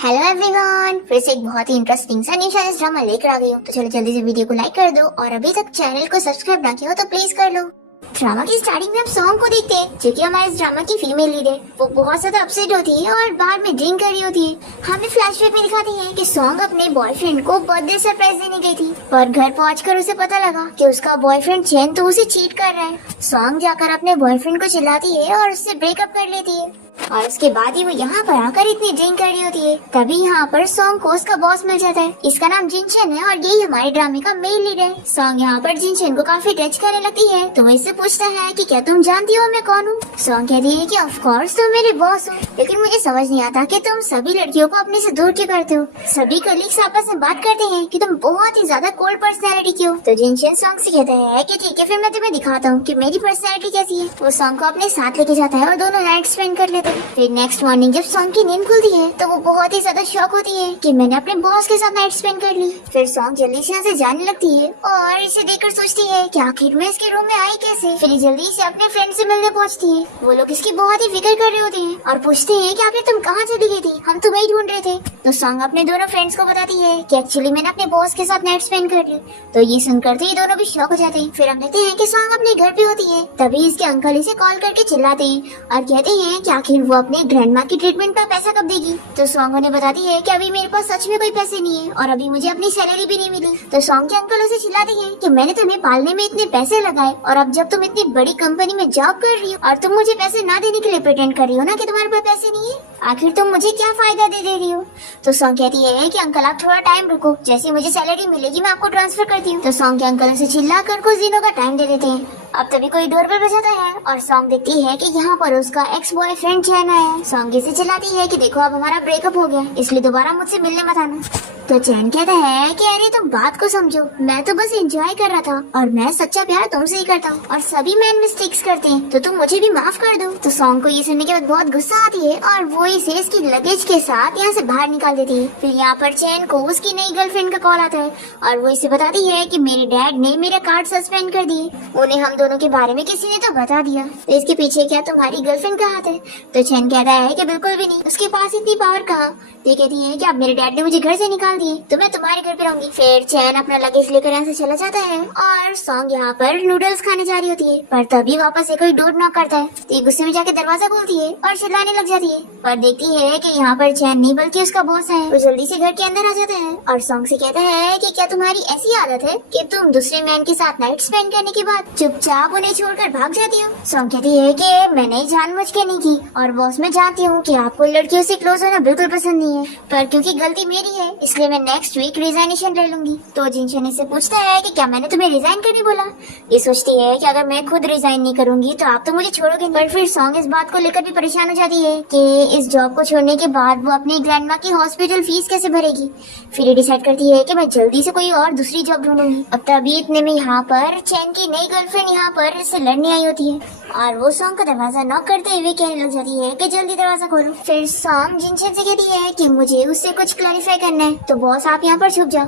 Hello everyone, फिर से एक बहुत ही इंटरेस्टिंग सा न्यू चाइनीज ड्रामा लेकर आ गई हूँ। तो चलो जल्दी से वीडियो को लाइक कर दो और अभी तक चैनल को सब्सक्राइब ना किया हो तो प्लीज कर लो। ड्रामा की स्टार्टिंग में हम सॉन्ग को देखते हैं, जो कि हमारे इस ड्रामा की फीमेल लीड है। वो बहुत ज्यादा अपसेट होती है और बार में ड्रिंक कर रही होती है। हमें फ्लैशबैक में दिखाती है कि सॉन्ग अपने बॉयफ्रेंड को बर्थडे सरप्राइज देने गई थी, पर घर पहुंचकर उसे पता लगा कि उसका बॉयफ्रेंड चैन तो उसे चीट कर रहा है। सॉन्ग जाकर अपने बॉयफ्रेंड को चिल्लाती है और उससे ब्रेकअप कर लेती है और उसके बाद ही वो यहाँ पर आकर इतनी ड्रिंक कर रही होती है। तभी यहाँ पर सॉन्ग को उसका बॉस मिल जाता है। इसका नाम जिनशन है और यही हमारे ड्रामे का मेन लीड है। सॉन्ग यहाँ पर जिनशन को काफी टच करने लगती है तो वो इससे पूछता है कि क्या तुम जानती हो मैं कौन हूँ। सॉन्ग कहती है कि ऑफ कोर्स तुम मेरे बॉस हो, लेकिन मुझे समझ नहीं आता कि तुम सभी लड़कियों को अपने से दूर क्यों करते हो। सभी कलीग्स आपस में बात करते हैं कि तुम बहुत ही ज्यादा कोल्ड पर्सनैलिटी की हो। तो जिनशन सॉन्ग से कहता है कि ठीक है फिर मैं तुम्हें दिखाता हूँ कि मेरी पर्सनैलिटी कैसी है। वो सॉन्ग को अपने साथ लेके जाता है और दोनों नाइट स्पेंड कर लेते हैं। फिर नेक्स्ट मॉर्निंग जब सॉन्ग की नींद खुलती है तो वो बहुत ही ज्यादा शॉक होती है कि मैंने अपने बॉस के साथ नाइट स्पेंड कर ली। फिर सॉन्ग जल्दी से यहाँ से जाने लगती है और इसे देखकर सोचती है कि आखिर मैं इसके रूम में आई कैसे। फिर जल्दी से अपने फ्रेंड से मिलने पहुंचती है। वो लोग इसकी बहुत ही फिक्र कर रहे होते हैं और पूछते हैं कि आखिर तुम कहाँ चली गई थी, हम तुम्हें ही ढूंढ रहे थे। तो सॉन्ग अपने दोनों फ्रेंड्स को बताती है कि एक्चुअली मैंने अपने बॉस के साथ नाइट स्पेंड कर ली। तो ये सुनकर तो ये दोनों भी शॉक हो जाते हैं। फिर हम देखते हैं कि सॉन्ग अपने घर पे होती है, तभी इसके अंकल इसे कॉल करके चिल्लाते हैं और कहते हैं कि आखिर वो अपने ग्रैंडमा की ट्रीटमेंट का पैसा कब देगी। तो सॉन्ग उन्हें बताती है कि अभी मेरे पास सच में कोई पैसे नहीं है और अभी मुझे अपनी सैलरी भी नहीं मिली। तो सॉन्ग के अंकल उसे चिल्लाते हैं कि मैंने तुम्हें पालने में इतने पैसे लगाए और अब जब तुम इतनी बड़ी कंपनी में जॉब कर रही हो और तुम मुझे पैसे ना देने के लिए प्रिटेंड कर रही हो ना कि तुम्हारे पास पैसे नहीं है, आखिर तुम मुझे क्या फायदा दे रही हो। तो सॉन्ग कहती है कि अंकल आप थोड़ा टाइम रुको, जैसे मुझे सैलरी मिलेगी मैं आपको ट्रांसफर करती हूँ। तो सॉन्ग के अंकल उसे चिल्ला कर कुछ दिनों का टाइम दे देते हैं। अब तभी कोई डोरबेल बजाता है और सॉन्ग देखती है कि यहाँ पर उसका एक्स बॉयफ्रेंड चैन आया है। सॉन्ग इसे चिल्लाती है कि देखो अब हमारा ब्रेकअप हो गया, इसलिए दोबारा मुझसे मिलने मत आना। तो चैन कहता है कि अरे तुम बात को समझो, मैं तो बस एंजॉय कर रहा था और मैं सच्चा प्यार तुमसे ही करता हूँ और सभी मैन मिस्टेक्स करते हैं, तो तुम मुझे भी माफ कर दो। तो सॉन्ग को ये सुनने के बाद बहुत गुस्सा आती है और वो इसे इसकी लगेज के साथ यहाँ से बाहर निकाल देती है। फिर यहाँ पर चैन को उसकी नई गर्लफ्रेंड का कॉल आता है और वो इसे बताती है कि मेरे डैड ने मेरा कार्ड सस्पेंड कर दिए, उन्हें हम दोनों के बारे में किसी ने तो बता दिया। तो इसके पीछे क्या तुम्हारी गर्लफ्रेंड का हाथ है। तो चैन कहता है कि बिल्कुल भी नहीं, उसके पास इतनी पावर कहाँ। ये कहती है कि अब मेरे डैड ने मुझे घर से निकाल दिए तो मैं तुम्हारे घर पे रहूंगी। फिर चैन अपना लगेज लेकर यहाँ से चला जाता है और सॉन्ग यहाँ पर नूडल्स खाने जा रही होती है, पर तभी वापस से कोई डोर नॉक करता है। तो ये गुस्से में जाके दरवाजा खोलती है और चिल्लाने लग जाती है, पर देखती है कि यहाँ पर चैन नहीं बल्कि उसका बॉस है। वो जल्दी से घर के अंदर आ जाता है और सॉन्ग से कहता है कि क्या तुम्हारी ऐसी आदत है कि तुम दूसरे मैन के साथ नाइट स्पेंड करने के बाद चुपचाप उन्हें छोड़कर भाग जाती हो। सॉन्ग कहती है कि मैंने जानबूझ के नहीं की और बॉस मैं जानती हूँ कि आपको लड़कियों से क्लोज होना बिल्कुल पसंद नहीं है, पर क्योंकि गलती मेरी है इसलिए मैं नेक्स्ट वीक रिजाइनेशन ले लूंगी। तो जिनशन इससे पूछता है कि क्या मैंने तुम्हें रिजाइन करने बोला। ये सोचती है कि अगर मैं खुद रिजाइन नहीं करूंगी तो आप तो मुझे छोड़ोगे। पर फिर सॉन्ग इस बात को लेकर भी परेशान हो जाती है कि इस जॉब को छोड़ने के बाद वो अपनी ग्रैंडमा की हॉस्पिटल फीस कैसे भरेगी। फिर ये डिसाइड करती है कि मैं जल्दी से कोई और दूसरी जॉब ढूंढूंगी। अब तभी इतने में यहाँ पर चैन की नई गर्लफ्रेंड यहाँ पर इससे लड़ने आई होती है और वो सॉन्ग का दरवाजा नॉक करते हुए कहने लग जाती है कि जल्दी दरवाजा खोलो। फिर सॉन्ग जिनशन से कहती है कि मुझे उससे कुछ क्लैरिफाई करना है, तो बॉस आप यहाँ पर छुप जाओ।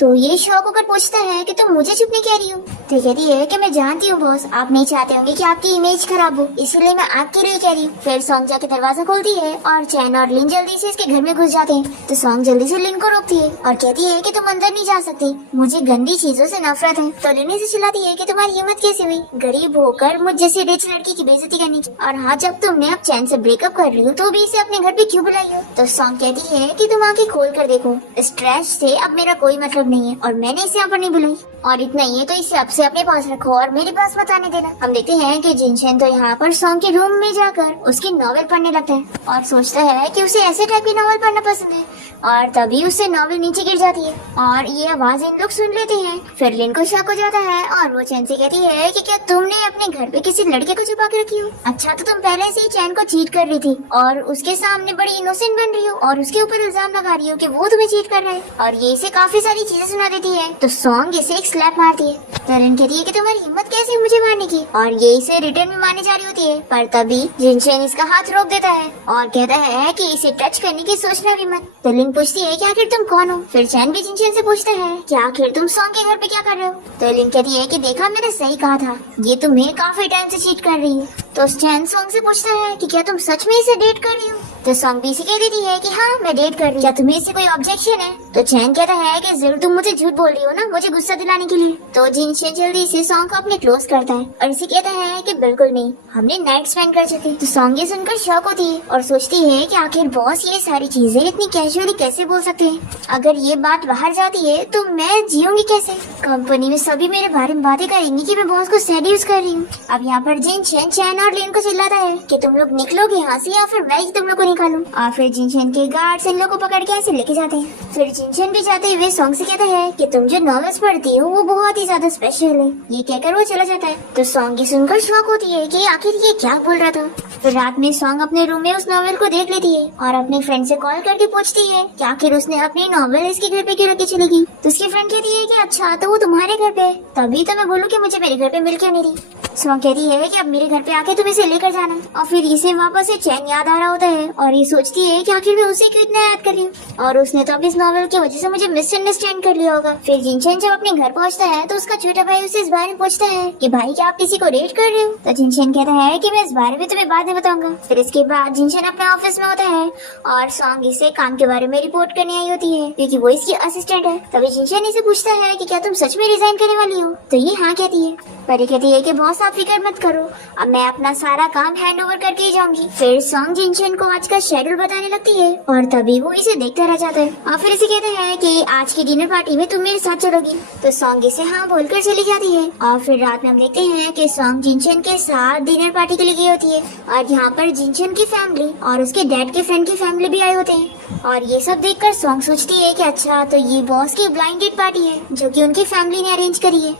तो ये शौक होकर पूछता है कि तुम मुझे चुप नहीं कह रही हो। तो कहती है कि मैं जानती हूँ बॉस, आप नहीं चाहते होंगे कि आपकी इमेज खराब हो, इसलिए मैं आपके लिए कह रही हूँ। फिर सॉन्ग जाके दरवाजा खोलती है और चैन और लिन जल्दी से इसके घर में घुस जाते हैं। तो सॉन्ग जल्दी से लिन को रोकती है और कहती है कि तुम अंदर नहीं जा सकती, मुझे गंदी चीजों से नफरत है। तो लिन से चिल्लाती है कि तुम्हारी हिम्मत कैसे हुई गरीब होकर मुझ जैसी रिच लड़की की बेइज्जती करने की, और हाँ जब तुमने अब चैन से ब्रेकअप कर रही हो तो भी इसे अपने घर पे क्यों बुलाई हो। तो सॉन्ग कहती है कि तुम आंखें खोल कर देखो, इस ट्रैश से अब मेरा कोई मतलब नहीं है और मैंने इसे यहाँ पर नहीं बुलाई, और इतना ही है तो इसे अब से अपने पास रखो और मेरे पास मत आने देना। हम देखते हैं कि जिनशन तो यहाँ पर सॉन्ग के रूम में जाकर उसकी नॉवेल पढ़ने लगता है और सोचता है कि उसे ऐसे टाइप की नॉवेल पढ़ना पसंद है, और तभी उससे नॉवेल नीचे गिर जाती है और ये आवाज इन लोग सुन लेते हैं। फिर लिन को शक हो जाता है और वो चैन से कहती है कि क्या तुमने अपने घर पे किसी लड़के को छुपा के रखी हो। अच्छा तो तुम पहले से ही चैन को चीट कर रही थी और उसके सामने बड़ी इनोसेंट बन रही हो और उसके ऊपर इल्जाम लगा रही हो कि वो तुम्हें चीट कर रहा है, और ये इसे काफी सारी चीजें सुना देती है। तो सॉन्ग इसे एक स्लैप मारती है। तो लिन कहती है कि तुम्हारी हिम्मत कैसे है मुझे मारने की, और ये इसे रिटर्न में मारने जा रही होती है, पर तभी जिनशन इसका हाथ रोक देता है और कहता है कि इसे टच करने की सोचना भी मत। तो लिन जिनचेन पूछती है कि आखिर तुम कौन हो। फिर चैन भी जिनचेन से पूछता है कि आखिर तुम सॉन्ग के घर पे क्या कर रहे हो। तो लिन कहती है कि देखा, मैंने सही कहा था, ये तुम्हें काफी टाइम से चीट कर रही है। तो चैन सॉन्ग से पूछता है कि क्या तुम सच में इसे डेट कर रही हो। तो सॉन्ग भी इसे कह देती है कि हाँ, मैं डेट कर रही हूँ, क्या तुम्हें इससे कोई ऑब्जेक्शन है। तो चैन कहता है कि जरूर तुम मुझे झूठ बोल रही हो ना, मुझे गुस्सा दिलाने के लिए। तो जिनचेन जल्दी से सॉन्ग को अपने क्लोज करता है और इसे कहता है कि बिल्कुल नहीं, हमने नाइट स्पेंड कर चुके। तो सॉन्ग ये सुनकर शॉक होती है और सोचती है कि आखिर बॉस ये सारी चीजें इतनी कैजुअली कैसे बोल सकते हैं। अगर ये बात बाहर जाती है तो मैं जीऊंगी कैसे। कंपनी में सभी मेरे बारे में बातें करेंगी कि मैं बॉस को सेड्यूस कर रही हूँ। अब यहाँ पर जिनचेन चैन और लिन को चिल्लाता है कि तुम लोग निकलोगे यहाँ से या फिर मैं ही तुम लोग को निकालूं। और फिर जिनचेन के गार्ड्स इन लोगों को पकड़ के ऐसे लेके जाते हैं। फिर जिनचेन भी जाते हुए सॉन्ग से कहता है कि तुम जो नॉवेल्स पढ़ती हो वो बहुत ही ज्यादा स्पेशल है। ये कहकर वो चला जाता है। तो सॉन्ग ये सुनकर शॉक होती है कि आखिर ये क्या बोल रहा था। फिर रात में सॉन्ग अपने रूम में उस नॉवेल को देख लेती है और अपने फ्रेंड से कॉल करके पूछती है कि आखिर उसने अपनी नॉवेल इसके घर पे क्यों रख के चली गई। तो उसकी फ्रेंड कहती है कि अच्छा, तो वो तुम्हारे घर पे है, तभी तो मैं बोलूँ कि मुझे मेरे घर पे मिल क्यों नहीं रही। सॉन्ग कहती है कि अब मेरे घर पे आके तुम इसे लेकर जाना। और फिर इसे वापस से चैन याद आ रहा होता है और ये सोचती है कि आखिर मैं उसे क्यों इतना याद कर रही हूँ और उसने तो अब इस नॉवेल की वजह से मुझे मिसअंडरस्टैंड कर लिया होगा। फिर जिनचेन जब अपने घर पहुँचता है तो उसका छोटा भाई उसे इस बारे में पूछता है कि भाई क्या आप किसी को डेट कर रहे हो। तो जिनचेन कहता है कि मैं इस बारे में तुम्हें बाद में बताऊंगा। फिर इसके बाद जिनचेन अपने ऑफिस में होता है और सॉन्ग इसे काम के बारे में रिपोर्ट करने आई होती है क्योंकि वो इसकी असिस्टेंट है। तभी जिनचेन इसे पूछता है कि क्या तुम सच में रिजाइन करने वाली हो। तो ये हाँ कहती है। पर ये कहती है कि बॉस आप फिक्र मत करो, अब मैं अपना सारा काम हैंड ओवर करके ही जाऊंगी। फिर सॉन्ग जिनचेन को आज का शेड्यूल बताने लगती है और तभी वो इसे देखता रह जाता है और फिर इसे कहता है कि आज की डिनर पार्टी में तुम मेरे साथ चलोगी। तो सॉन्ग इसे हाँ बोलकर चली जाती है और फिर रात में हम देखते हैं कि सॉन्ग जिनचेन के साथ डिनर पार्टी के लिए गई होती है और यहाँ पर जिनचेन की फैमिली और उसके डैड के फ्रेंड की फैमिली भी आए होते हैं। और ये सब देखकर सॉन्ग सोचती है कि अच्छा, तो ये बॉस की ब्लाइंड डेट पार्टी है जो कि उनकी फैमिली ने अरेंज करी है।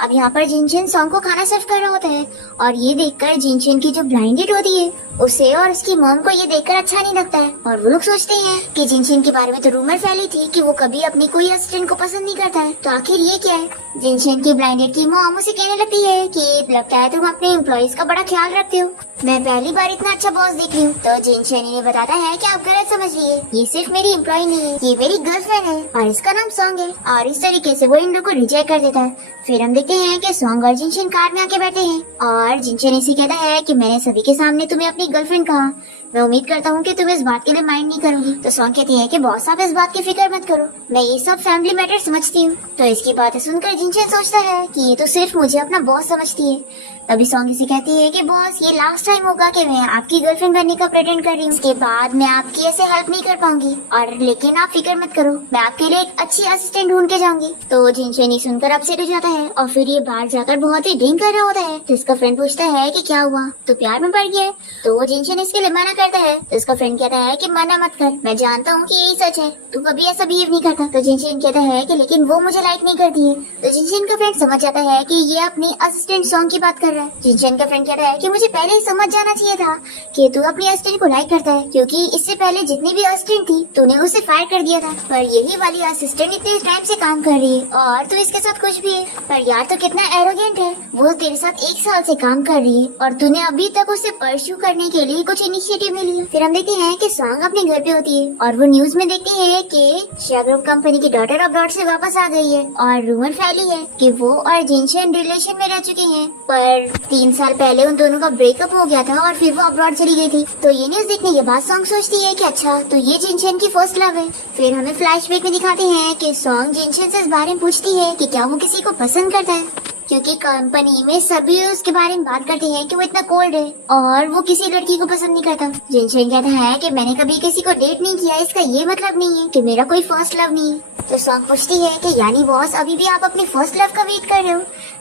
अब यहाँ पर जिनचेन सॉन्ग को खाना सर्व कर रहा होता है और ये देखकर जिनचेन की जो ब्लाइंड डेट होती है उसे और उसकी मॉम को ये देखकर अच्छा नहीं लगता है और वो लोग सोचते हैं कि जिनचेन के बारे में तो रूमर फैली थी कि वो कभी अपनी कोई असिस्टेंट को पसंद नहीं करता है, तो आखिर ये क्या है। जिनचेन की ब्लाइंड डेट की मॉम उसे कहने लगती है कि लगता है तुम अपने एम्प्लॉइज का बड़ा ख्याल रखते हो, मैं पहली बार इतना अच्छा बॉस देख रही हूँ। तो जिनचेन इन्हें बताता है कि आप गलत समझ रही है, ये सिर्फ मेरी एम्प्लॉय नहीं है, ये मेरी गर्लफ्रेंड है और इसका नाम सॉन्ग है। और इस तरीके से वो इन लोगों को रिजेक्ट कर देता है। फिर हम देखते हैं कि सॉन्ग और जिनचेन कार में आके बैठे हैं और जिनचेन इसे कहता है कि मैंने सभी के सामने तुम्हें अपनी गर्लफ्रेंड कहा, मैं उम्मीद करता हूँ कि तुम इस बात के लिए माइंड नहीं करोगी। तो सॉन्ग कहती है कि बॉस आप इस बात की फिक्र मत करो, मैं ये सब फैमिली मैटर समझती हूँ। तो इसकी बातें सुनकर जिनचेन सोचता है कि ये तो सिर्फ मुझे अपना बॉस समझती है। तभी सॉन्ग इसे कहती है कि बॉस ये लास्ट टाइम होगा कि मैं आपकी गर्लफ्रेंड बनने का प्रेटेंड कर रही हूँ, इसके बाद मैं आपकी ऐसे हेल्प नहीं कर पाऊंगी और लेकिन आप फिक्र मत करो, मैं आपके लिए एक अच्छी असिस्टेंट ढूंढ के जाऊंगी। तो जिनचेन सुनकर अपसेट हो जाता है और फिर ये बाहर जाकर बहुत ही ड्रिंक कर रहा होता है। तो इसका फ्रेंड पूछता है कि क्या हुआ, तो प्यार में पड़ गया है। तो वो जिनचेन इसके लिए मना करता है। तो इसका फ्रेंड कहता है कि मना मत कर, मैं जानता हूँ कि यही सच है, तू कभी ऐसा बिहेव नहीं करता। तो जिनचेन कहता है कि लेकिन वो मुझे लाइक नहीं करती है। तो जिनचेन का फ्रेंड समझ जाता है कि ये अपनी असिस्टेंट सॉन्ग की बात कर रहा है। जिनचेन का फ्रेंड कहता है कि मुझे पहले ही समझ जाना चाहिए था कि तू अपनी असिस्टेंट को लाइक करता है, क्योंकि इससे पहले जितनी भी असिस्टेंट थी तूने उसे फायर कर दिया था, पर यही वाली असिस्टेंट इतने टाइम से काम कर रही है और तू इसके साथ कुछ भी है। पर यार तो कितना एरोगेंट है, वो तेरे साथ 1 साल से काम कर रही है और तूने अभी तक उसे परस्यू करने के लिए कुछ इनिशिएटिव नहीं लिया। फिर हम देखते हैं कि सॉन्ग अपने घर पे होती है और वो न्यूज में देखती है कि शाग्रुप कंपनी की डॉटर अब्रॉड से वापस आ गई है और रूमर फैली है कि वो और जिनचेन रिलेशन में रह चुके हैं, पर 3 साल पहले उन दोनों का ब्रेकअप हो गया था और फिर वो अब्रॉड चली गई थी। तो ये न्यूज देखने के बाद सॉन्ग सोचती है कि अच्छा, तो ये जिनचेन की फर्स्ट लव है। फिर हमें फ्लैशबैक में दिखाते हैं कि सॉन्ग जिनचेन से इस बारे में पूछती है कि क्या वो किसी को पसंद करता है, क्योंकि कंपनी में सभी उसके बारे में बात करते हैं कि वो इतना कोल्ड है और वो किसी लड़की को पसंद नहीं करता। जिनचेन कहता है कि मैंने कभी किसी को डेट नहीं किया, इसका ये मतलब नहीं है कि मेरा कोई फर्स्ट लव नहीं है। तो सॉन्ग पूछती है कि यानी बॉस अभी भी आप अपनी फर्स्ट लव का वेट कर रहे हो।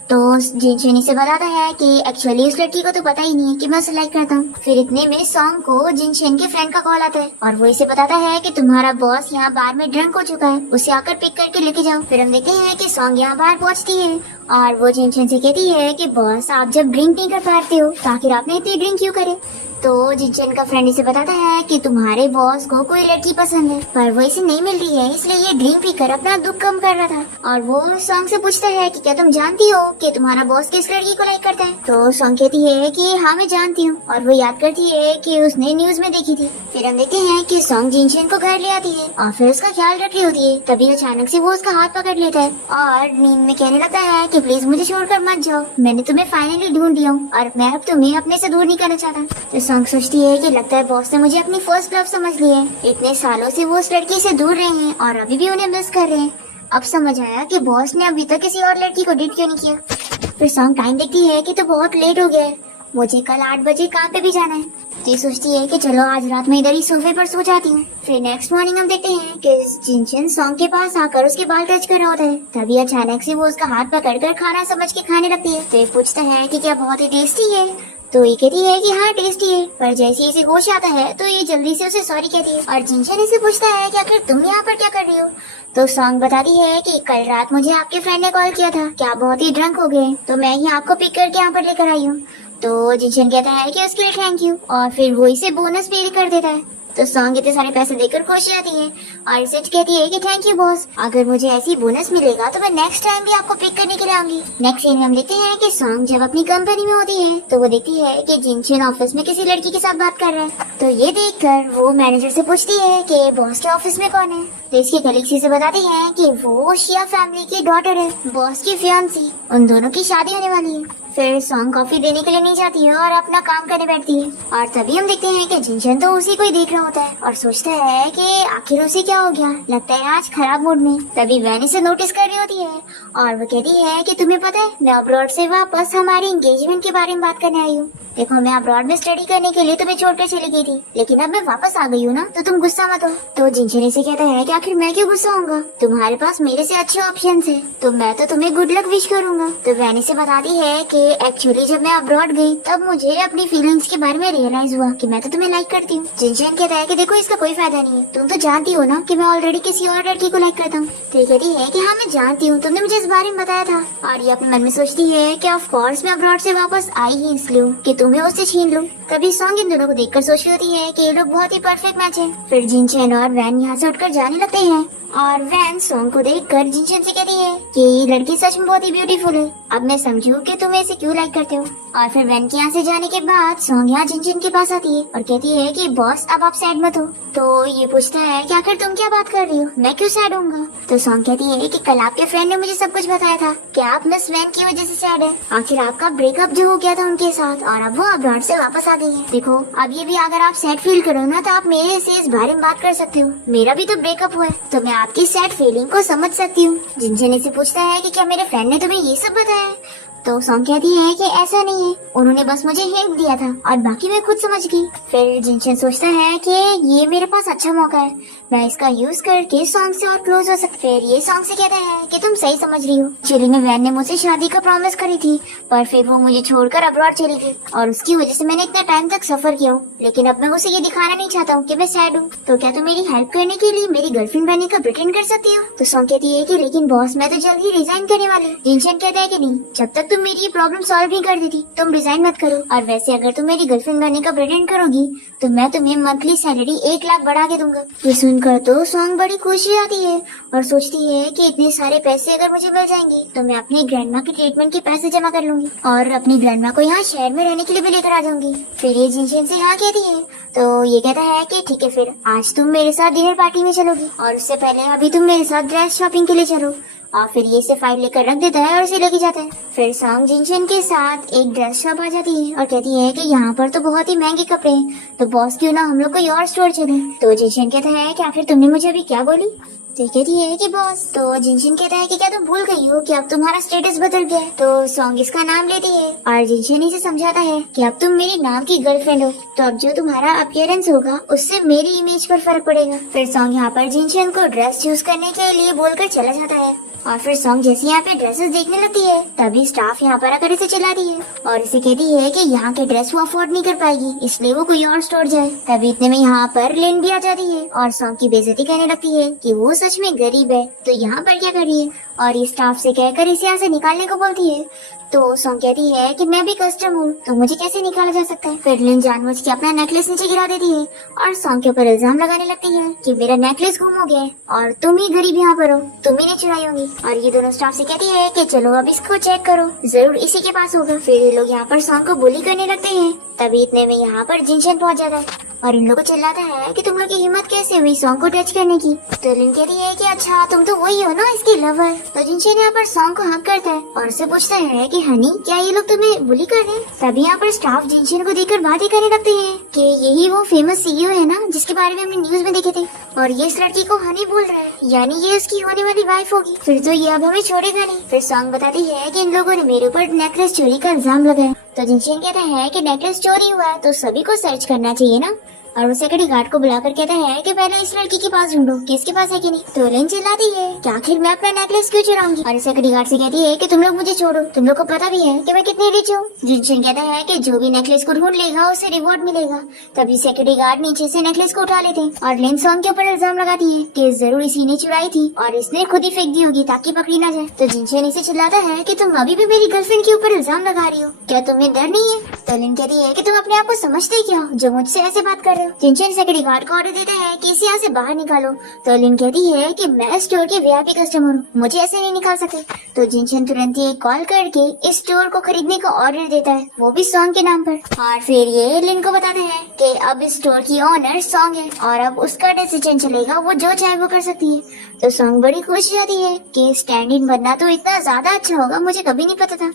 तो जिनचेन इसे बताता है कि एक्चुअली उस लड़की को तो पता ही नहीं है कि मैं उसे लाइक करता हूँ। फिर इतने में सॉन्ग को जिनचेन के फ्रेंड का कॉल आता है और वो इसे बताता है कि तुम्हारा बॉस यहाँ बार में ड्रंक हो चुका है, उसे आकर पिक करके लेके जाओ। फिर हम देखते हैं कि सॉन्ग यहाँ बाहर पहुँचती है और वो जिनचेन से कहती है कि बॉस आप जब ड्रिंक नहीं कर पाते हो तो आखिर आपने इतनी ड्रिंक क्यों करे। तो जिनचन का फ्रेंड इसे बताता है कि तुम्हारे बॉस को कोई लड़की पसंद है पर वो इसे नहीं मिल रही है, इसलिए ये ड्रिंक पीकर अपना दुख कम कर रहा था। और वो सॉन्ग से पूछता है कि क्या तुम जानती हो कि तुम्हारा बॉस किस लड़की को लाइक करता है। तो सॉन्ग कहती है कि हाँ मैं जानती हूँ, और वो याद करती है कि उसने न्यूज में देखी थी। फिर हम देखते हैं कि सॉन्ग जिनचन को घर ले आती है और फिर उसका ख्याल रख रही होती है। तभी अचानक से वो उसका हाथ पकड़ लेता है और नींद में कहने लगता है कि प्लीज मुझे छोड़कर मत जाओ, मैंने तुम्हें फाइनली ढूंढ लिया हूँ और मैं अब तुम्हें अपने से दूर नहीं करना चाहता। तो सॉन्ग सोचती है कि लगता है बॉस ने मुझे अपनी फर्स्ट लव समझ ली है। इतने सालों से वो उस लड़की से दूर रहे हैं और अभी भी उन्हें मिस कर रहे हैं। अब समझ आया कि बॉस ने अभी तक किसी और लड़की को डेट क्यों नहीं किया। फिर सॉन्ग टाइम देखती है कि तो बहुत लेट हो गया है, मुझे कल 8 बजे काम पे भी जाना है। तो सोचती है कि चलो आज रात में इधर ही सोफे पर सो जाती हूँ। फिर नेक्स्ट मॉर्निंग हम देखते हैं कि जिनचन सॉन्ग के पास आकर उसके बाल टच कर रहा होता है। तभी अचानक से वो उसका हाथ पकड़कर खाना समझ के खाने लगती है। तो ये पूछता है कि क्या बहुत ही टेस्टी है। तो ये कहती है कि हाँ टेस्टी है, पर जैसे इसे होश आता है तो ये जल्दी से उसे सॉरी कहती है। और जिनचन इसे पूछता है कि आखिर तुम यहाँ पर क्या कर रही हो। तो सॉन्ग बताती है कि कल रात मुझे आपके फ्रेंड ने कॉल किया था कि आप बहुत ही ड्रंक हो गए, तो मैं ही आपको पिक करके यहाँ पर लेकर आई हूँ। तो जिनचन कहता है कि उसके लिए थैंक यू, और फिर वो इसे बोनस पे कर देता है। तो सॉन्ग इतने सारे पैसे देकर खुश जाती है और इसे कहती है कि थैंक यू बॉस, अगर मुझे ऐसी बोनस मिलेगा तो मैं नेक्स्ट टाइम भी आपको पिक करने के लिए आऊंगी। नेक्स्ट सीन में हम देखते हैं कि सॉन्ग जब अपनी कंपनी में होती है तो वो देखती है कि जिनचन ऑफिस में किसी लड़की के साथ बात कर रहा है। तो ये देखकर वो मैनेजर से पूछती है कि बॉस के ऑफिस में कौन है। तो इसकी कलीग्स से बताती है कि वो शिया फैमिली की डॉटर है, बॉस की फियांसी, उन दोनों की शादी होने वाली है। फिर सॉन्ग कॉफी देने के लिए नहीं जाती है और अपना काम करने बैठती है। और तभी हम देखते हैं कि जिनचन तो उसी को ही देख रहा होता है और सोचता है कि आखिर उसे क्या हो गया, लगता है आज खराब मूड में। तभी वैन इसे नोटिस कर रही होती है और वो कहती है कि तुम्हें पता है मैं अब्रॉड से वापस हमारी एंगेजमेंट के बारे में बात करने आई हूँ। देखो मैं अब्रॉड में स्टडी करने के लिए तुम्हें छोड़कर चली गई थी, लेकिन अब मैं वापस आ गई हूँ ना, तो तुम गुस्सा मत हो। तो जिनचन से कहता है कि आखिर मैं क्यों गुस्सा होऊंगा, तुम्हारे पास मेरे से अच्छे ऑप्शन है, तो मैं तो तुम्हें गुड लक विश करूंगा। तो वैनी से बताती है कि एक्चुअली जब मैं अब्रॉड गई तब मुझे अपनी फीलिंग्स के बारे में रियलाइज हुआ कि मैं तो तुम्हें लाइक करती हूँ। जिनचन कहता है कि देखो इसका कोई फायदा नहीं है, तुम तो जानती हो ना कि मैं ऑलरेडी किसी और लड़की को लाइक करता हूँ। तो ये कहती है कि हाँ मैं जानती हूँ, तुमने मुझे इस बारे में बताया था। और ये अपने मन में सोचती है कि ऑफ कोर्स मैं अब्रॉड से वापस आई ही इसलिए कि तुम्हें उससे छीन लूं। तभी सॉन्ग इन दोनों को देखकर सोच रही होती है कि ये लोग बहुत ही परफेक्ट मैच है। फिर जिनचन और वैन यहाँ से उठकर जाने लगते हैं और वैन सॉन्ग को देखकर जिनचन से कहती है कि ये लड़की सच में बहुत ही ब्यूटीफुल है, अब मैं समझू कि तुम इसे क्यों लाइक करते हो। और फिर वैन के यहाँ से जाने के बाद सॉन्ग यहाँ जिनचन के पास आती है और कहती है कि बॉस अब आप सैड मत हो। तो ये पूछता है कि आखिर तुम क्या बात कर रही हो, मैं क्यों सैड होऊंगा। तो सॉन्ग कहती है कि कल आपके फ्रेंड ने मुझे सब कुछ बताया था कि आप मिस वैन की वजह से सैड है, आखिर आपका ब्रेकअप जो हो गया था उनके साथ और अब वो अब्रॉड से वापस आ गई है। देखो अब ये भी अगर आप सैड फील करो ना तो आप मेरे से इस बारे में बात कर सकते हो, मेरा भी तो ब्रेकअप हुआ है, तो मैं आपकी सैड फीलिंग को समझ सकती हूँ। जिनचन से पूछता है कि क्या मेरे फ्रेंड ने तुम्हें ये सब बताया है। तो सॉन्ग कहती है कि ऐसा नहीं है, उन्होंने बस मुझे हिंट दिया था और बाकी मैं खुद समझ गई। फिर जिनचन सोचता है कि ये मेरे पास अच्छा मौका है, मैं इसका यूज करके सॉन्ग से और क्लोज हो सकती। फिर ये सॉन्ग से कहता है कि तुम सही समझ रही हो, एक्चुअली में वैन ने मुझे शादी का प्रॉमिस करी थी पर फिर वो मुझे छोड़कर अब्रॉड चली गई और उसकी वजह से मैंने इतना टाइम तक सफर किया हूँ, लेकिन अब मैं उसे ये दिखाना नहीं चाहता हूँ कि मैं सैड हूँ। तो क्या तुम मेरी हेल्प करने के लिए मेरी गर्लफ्रेंड बनने का प्रिटेंड कर सकती हो। तो सॉन्ग कहती है कि लेकिन बॉस मैं तो जल्द ही रिजाइन करने वाली हूँ। जिनचन कहता है कि नहीं, जब तक तुम मेरी प्रॉब्लम सॉल्व नहीं कर देती तुम रिजाइन मत करो, और वैसे अगर तुम मेरी गर्लफ्रेंड बनने का प्रिटेंड करोगी तो मैं तुम्हें मंथली सैलरी 1 लाख बढ़ा के दूंगा। ये सुनकर तो सॉन्ग बड़ी खुश हो जाती है और सोचती है कि इतने सारे पैसे अगर मुझे मिल जाएंगे तो मैं अपनी ग्रैंडमा के ट्रीटमेंट के पैसे जमा कर लूंगी और अपनी ग्रैंडमा को यहाँ शहर में रहने के लिए भी लेकर आ जाऊंगी। फिर ये जिनचन से हाँ कहती है तो ये कहता है कि ठीक है फिर आज तुम मेरे साथ डिनर पार्टी में चलोगी और उससे पहले अभी तुम मेरे साथ ड्रेस शॉपिंग के लिए चलो। और फिर ये इसे फाइल लेकर रख देता है और उसे लेके जाता है। फिर सॉन्ग जिनचन के साथ एक ड्रेस शॉप आ जाती है और कहती है कि यहाँ पर तो बहुत ही महंगे कपड़े हैं, तो बॉस क्यों ना हम लोग कोई और स्टोर चले। तो जिनचन कहता है कि आखिर तुमने मुझे अभी क्या बोली। तो कहती है कि बॉस। तो जिनचन कहता है कि क्या तुम भूल गई हो कि अब तुम्हारा स्टेटस बदल गया है। तो सॉन्ग इसका नाम लेती है और जिनचन इसे समझाता है कि अब तुम मेरी नाम की गर्लफ्रेंड हो, तो अब जो तुम्हारा अपीयरेंस होगा उससे मेरी इमेज पर फर्क पड़ेगा। फिर सॉन्ग यहाँ पर जिनचन को ड्रेस चूज करने के लिए बोलकर चला जाता है। और फिर सॉन्ग जैसे यहाँ पे ड्रेसेस देखने लगती है तभी स्टाफ यहाँ पर आकर इसे चिल्लाती है और इसे कहती है कि यहाँ के ड्रेस वो अफोर्ड नहीं कर पाएगी, इसलिए वो कोई और स्टोर जाए। तभी इतने में यहाँ पर लिन भी आ जाती है और सॉन्ग की बेइज्जती करने लगती है कि वो सच में गरीब है तो यहाँ पर क्या कर रही है, और ये स्टाफ से कहकर इसे यहाँ से निकालने को बोलती है। तो सॉन्ग कहती है कि मैं भी कस्टमर हूँ तो मुझे कैसे निकाला जा सकता है। फिर लिन जानबूझ के अपना नेकलेस नीचे गिरा देती है और सॉन्ग के ऊपर इल्जाम लगाने लगती है कि मेरा नेकलेस गुम हो गया है और तुम ही गरीब यहाँ पर हो, तुम ही ने चुराई होंगी। और ये दोनों स्टाफ से कहती है कि चलो अब इसको चेक करो, जरूर इसी के पास होगा। फिर ये लोग यहाँ पर सॉन्ग को बुली करने लगते हैं। तभी इतने में यहाँ पर जिनशन पहुँच जाता है और इन लोगों को चिल्लाता है कि तुम लोग की हिम्मत कैसे हुई सॉन्ग को टच करने की। तो लिन कहती है कि अच्छा तुम तो वही हो ना इसकी लवर। तो जिनशन यहाँ पर सॉन्ग को हक करता है और उससे पूछता है कि हनी क्या ये लोग तुम्हें बुली कर रहे हैं। तभी यहाँ पर स्टाफ जिनशन को देखकर बातें करने लगते हैं कि यही वो फेमस सीईओ है ना जिसके बारे में हमने न्यूज में देखे थे, और ये इस लड़की को हनी बोल रहा है, यानी ये उसकी होने वाली वाइफ होगी। फिर तो ये अब हमें छोड़ेगा नहीं। फिर सॉन्ग बताती है कि इन लोगों ने मेरे ऊपर नेकलेस चोरी का इल्जाम लगाया। तो जिनशन कहता है कि नेकलेस चोरी हुआ है तो सभी को सर्च करना चाहिए ना, और वो सिक्योरिटी गार्ड को बुलाकर कहता है कि पहले इस लड़की के पास ढूंढो कि इसके पास है कि नहीं। तो लिन चिल्लाती है कि आखिर मैं अपना नेकलेस क्यों चुराऊंगी, और सिक्योरिटी गार्ड से कहती है कि तुम लोग मुझे छोड़ो, तुम लोग को पता भी है कि मैं कितनी रिच हूँ। जिनशन कहता है कि जो भी नेकलेस को ढूंढ लेगा उसे रिवॉर्ड मिलेगा। तभी सिक्योरिटी गार्ड नीचे से नेकलेस को उठा लेते हैं और लिन सॉन्ग के ऊपर इल्जाम लगाती है कि जरूर इसी ने चुराई थी और इसने खुद ही फेंक दी होगी ताकि पकड़ी ना जाए। तो जिनशन इसे चिल्लाता है कि तुम अभी भी मेरी गर्लफ्रेंड के ऊपर इल्जाम लगा रही हो, क्या तुम्हें डर नहीं है। तो लिन कहती है कि तुम अपने आप को समझते क्या हो जो मुझसे ऐसे बात कर रहे हो। जिनशन सिक्योरिटी गार्ड को ऑर्डर देता है कि इसे यहाँ से बाहर निकालो। तो लिन कहती है कि मैं स्टोर के वीआईपी कस्टमर हूँ, मुझे ऐसे नहीं निकाल सकते। तो जिनशन तुरंत ही कॉल करके इस स्टोर को खरीदने का ऑर्डर देता है, वो भी सॉन्ग के नाम पर। और फिर ये लिन को बताता है कि अब इस स्टोर की ओनर सॉन्ग है और अब उसका डिसीजन चलेगा, वो जो चाहे वो कर सकती है। तो सॉन्ग बड़ी खुश हो जाती है कि स्टैंड इन बनना तो इतना ज्यादा अच्छा होगा, मुझे कभी नहीं पता था।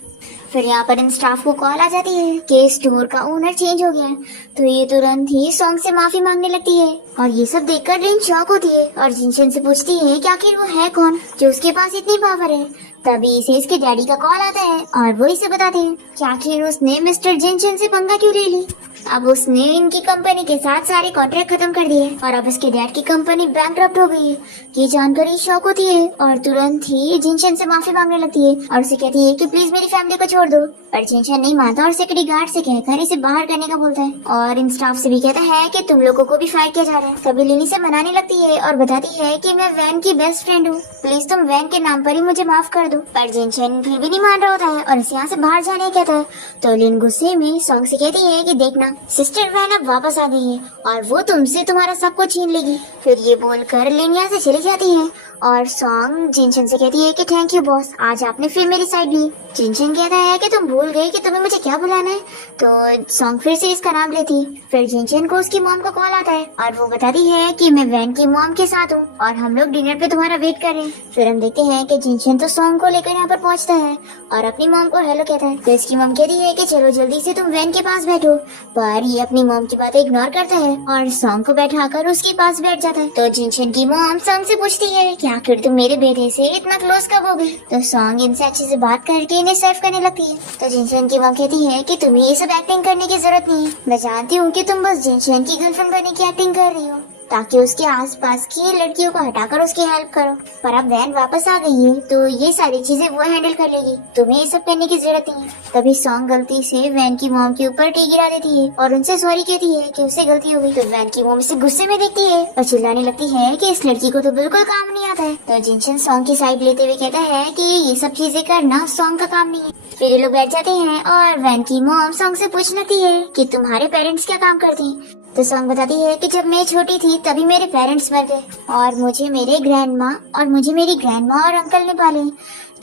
फिर यहाँ पर इन स्टाफ को कॉल आ जाती है कि स्टोर का ओनर चेंज हो गया है। तो ये तुरंत ही सॉन्ग से माफी मांगने लगती है और ये सब देखकर लिन शॉक होती है और जिनशन से पूछती है कि आखिर वो है कौन जो उसके पास इतनी पावर है। तभी इसे इसके डैडी का कॉल आता है और वो इसे बताते हैं कि आखिर उसने मिस्टर जिनशन से पंगा क्यों ले ली। अब उसने इनकी कंपनी के साथ सारे कॉन्ट्रैक्ट खत्म कर दिए और अब इसके डैड की कंपनी बैंकरप्ट हो गई है। ये जानकर ही शॉक होती है और तुरंत ही जिनशन से माफी मांगने लगती है और उसे कहती है कि प्लीज मेरी फैमिली को छोड़ दो। पर जिनशन नहीं मानता और सिक्योरिटी गार्ड से कहकर इसे बाहर करने का बोलता है और इन स्टाफ से भी कहता है कि तुम लोगों को भी फायर किया जा रहा है। तभी लिनी से मनाने लगती है और बताती है कि मैं वैन की बेस्ट फ्रेंड हूँ, प्लीज तुम वैन के नाम पर ही मुझे माफ कर दो। पर जिनशन फिर भी नहीं मान रहा होता है और इसे यहाँ से बाहर जाने कहता है। तो लिन गुस्से में सॉन्ग से कहती है कि देखना सिस्टर वैन अब वापस आ गई है और वो तुमसे तुम्हारा सब कुछ छीन लेगी। फिर ये बोलकर लिन यहाँ से चली जाती है और सॉन्ग जिनशन से कहती है कि थैंक यू बॉस, आज आपने फिर मेरी साइड ली। जिनशन कहता है कि तुम भूल गए कि तुम्हें मुझे क्या बुलाना है। तो सॉन्ग फिर से इसका नाम लेती है। फिर जिनशन को उसकी मॉम का कॉल आता है और वो बताती है कि मैं वैन की मॉम के साथ हूँ और हम लोग डिनर पे तुम्हारा वेट कर रहे हैं। फिर हम देखते हैं कि जिनशन तो सॉन्ग को लेकर यहाँ पर पहुँचता है और अपनी मॉम को हेलो कहता है। तो इसकी मॉम कहती है कि चलो जल्दी से तुम वैन के पास बैठो, पर ये अपनी मॉम की बातें इग्नोर करता है और सॉन्ग को बैठाकर उसके पास बैठ जाता है। तो जिनशन की मॉम सॉन्ग से पूछती है कि आखिर तुम मेरे बेटे से इतना क्लोज कब हो गई। तो सॉन्ग इनसे अच्छे से बात करके इन्हें सर्व करने लगती है। तो जिनशन की मॉम कहती है कि तुम्हें ये सब एक्टिंग करने की जरूरत नहीं है, मैं जानती हूँ कि तुम बस जिनशन की गर्लफ्रेंड बनने की एक्टिंग कर रही हो ताकि उसके आसपास की लड़कियों को हटाकर उसकी हेल्प करो, पर अब वैन वापस आ गई है तो ये सारी चीजें वो हैंडल कर लेगी, तुम्हें ये सब करने की जरूरत नहीं है। तभी सॉन्ग गलती से वैन की मॉम के ऊपर टी गिरा देती है और उनसे सॉरी कहती है कि उससे गलती हो गई। तो वैन की मॉम इसे गुस्से में देखती है और चिल्लाने लगती है कि इस लड़की को तो बिल्कुल काम नहीं आता है। तो जिनशन सॉन्ग की साइड लेते हुए कहता है कि ये सब चीजें करना सॉन्ग का काम नहीं है। फिर ये लोग बैठ जाते हैं और वैन की मॉम सॉन्ग से पूछ लेती है कि तुम्हारे पेरेंट्स क्या काम करते हैं। तो सॉन्ग बताती है कि जब मैं छोटी थी तभी मेरे पेरेंट्स मर गए और मुझे मेरी ग्रैंडमा और अंकल ने पाले।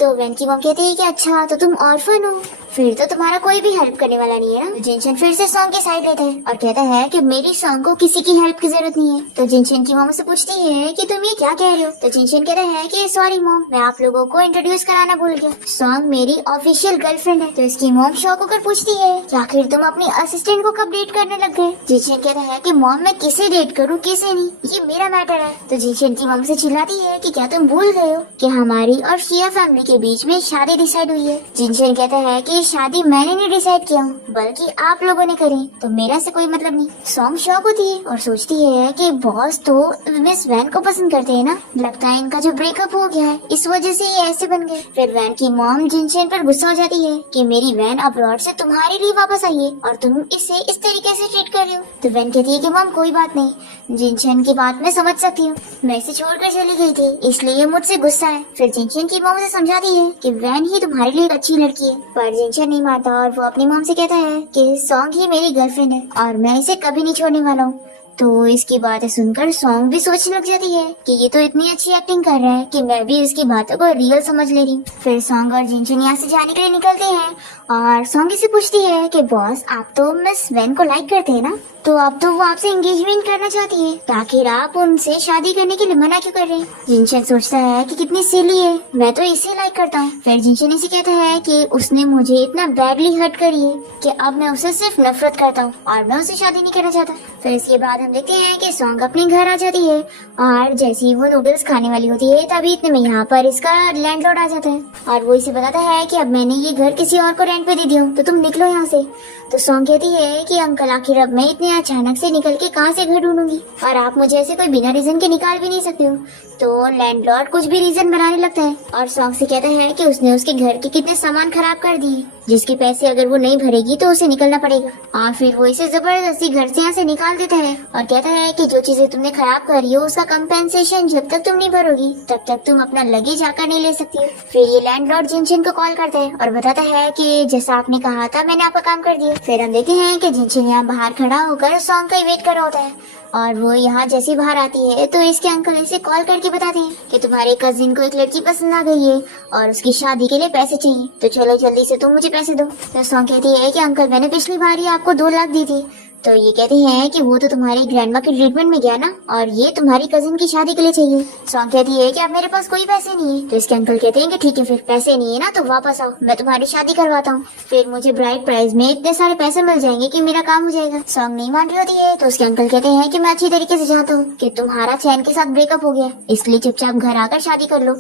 तो वैन की मॉम कहती है कि अच्छा तो तुम ऑर्फन हो, फिर तो तुम्हारा कोई भी हेल्प करने वाला नहीं है ना। जिनशन फिर से सॉन्ग की साइड लेता है और कहता है कि मेरी सॉन्ग को किसी की हेल्प की जरूरत नहीं है। तो जिनशन की मॉम से पूछती है कि तुम ये क्या कह रहे हो। तो जिनशन कहता है कि सॉरी मॉम, मैं आप लोगों को इंट्रोड्यूस कराना भूल गया, सॉन्ग मेरी ऑफिशियल गर्लफ्रेंड है। तो इसकी मॉम शॉक होकर पूछती है कि आखिर तुम अपनी असिस्टेंट को कब डेट करने लग गए। जिनशन कहता है कि मॉम मैं किसे डेट करूँ किसे नहीं, ये मेरा मैटर है। तो जिनशन की मॉम से चिल्लाती है कि क्या तुम भूल गए हो कि हमारी और शिया फैमिली के बीच में शादी डिसाइड हुई है। जिनशन कहता है कि शादी मैंने नहीं डिसाइड किया हूँ, बल्कि आप लोगों ने करी, तो मेरा से कोई मतलब नहीं। सॉन्ग शॉक होती है और सोचती है कि बॉस तो मिस वैन को पसंद करते हैं ना, लगता है इनका जो ब्रेकअप हो गया है इस वजह से ये ऐसे बन गए। फिर वैन की मॉम जिनचेन पर गुस्सा हो जाती है कि मेरी वैन अब्रॉड से तुम्हारे लिए वापस आई है और तुम इसे इस तरीके से ट्रीट कर रही हो। तो वैन कहती है कि मॉम कोई बात नहीं, जिनचेन की बात मैं समझ सकती हूँ, मैं इसे छोड़कर चली गई थी इसलिए मुझसे गुस्सा है। फिर जिनचेन की मॉम से समझाती है कि वैन ही तुम्हारे लिए एक अच्छी लड़की है, पर जिनचेन नहीं मानता और वो अपनी मॉम से कहता है कि सॉन्ग ही मेरी गर्लफ्रेंड है और मैं इसे कभी नहीं छोड़ने वाला हूँ। तो इसकी बातें सुनकर सॉन्ग भी सोचने लग जाती है कि ये तो इतनी अच्छी एक्टिंग कर रहा है कि मैं भी इसकी बातों को रियल समझ ले रही हूँ। फिर सॉन्ग और जिनचेन यहाँ से जाने के लिए निकलते हैं और सॉन्ग इसे पूछती है कि बॉस आप तो मिस वैन को लाइक करते हैं ना, तो अब तो वो आपसे एंगेजमेंट करना चाहती है, आखिर आप उनसे शादी करने के लिए मना क्यों कर रहे हैं। जिनचेन सोचता है कि कितनी सिली है, मैं तो इसे लाइक करता हूँ। फिर जिनचेन इसे कहता है कि उसने मुझे इतना बैडली हर्ट करी है कि अब मैं उसे सिर्फ नफरत करता हूँ और मैं उसे शादी नहीं करना चाहता। फिर इसके बाद हम देखते हैं कि सॉन्ग अपने घर आ जाती है और जैसे ही वो नूडल्स खाने वाली होती है तभी इतने में यहाँ पर इसका लैंडलॉर्ड आ जाता है और वो इसे बताता है कि अब मैंने ये घर किसी और को रेंट पे दे दिया हूँ, तो तुम निकलो यहाँ से। तो सॉन्ग कहती है कि अंकल आखिर अब मैं इतने अचानक से निकल के कहाँ से घर ढूंढूंगी और आप मुझे ऐसे कोई बिना रीजन के निकाल भी नहीं सकते हो। तो लैंडलॉर्ड कुछ भी रीजन बनाने लगता है और सॉन्ग से कहता है कि उसने उसके घर के कितने सामान खराब कर दिए जिसके पैसे अगर वो नहीं भरेगी तो उसे निकलना पड़ेगा। और फिर वो इसे जबरदस्ती घर से यहाँ से निकाल देता है और कहता है कि जो चीजें तुमने खराब करी हो उसका कंपेंसेशन जब तक तुम नहीं भरोगी तब तक तुम अपना लगेज आकर नहीं ले सकती हो। फिर ये लैंडलॉर्ड जिनचेन को कॉल करता है और बताता है कि जैसा आपने कहा था मैंने आपका काम कर दिया। फिर हम देखते हैं कि जिनचेन यहाँ बाहर खड़ा होकर सॉन्ग का वेट कर रहा होता है और वो यहाँ जैसी बाहर आती है तो इसके अंकल इसे कॉल करके बताते हैं कि तुम्हारे कजिन को एक लड़की पसंद आ गई है और उसकी शादी के लिए पैसे चाहिए, तो चलो जल्दी से तुम मुझे पैसे दो। तो सॉन्ग कहती है कि अंकल मैंने पिछली बार ही आपको 2 लाख दी थी। तो ये कहते हैं कि वो तो तुम्हारी ग्रैंडमा के ट्रीटमेंट में गया ना और ये तुम्हारी कजिन की शादी के लिए चाहिए। सॉन्ग कहती है कि अब मेरे पास कोई पैसे नहीं है। तो इसके अंकल कहते हैं कि ठीक है, फिर पैसे नहीं है ना तो वापस आओ, मैं तुम्हारी शादी करवाता हूँ, फिर मुझे ब्राइड प्राइज में इतने सारे पैसे मिल जाएंगे कि मेरा काम हो जाएगा। सॉन्ग नहीं मान रही होती है तो उसके अंकल कहते हैं कि मैं अच्छी तरीके से जानता हूँ कि तुम्हारा चैन के साथ ब्रेकअप हो गया, इसलिए चुपचाप घर आकर शादी कर लो।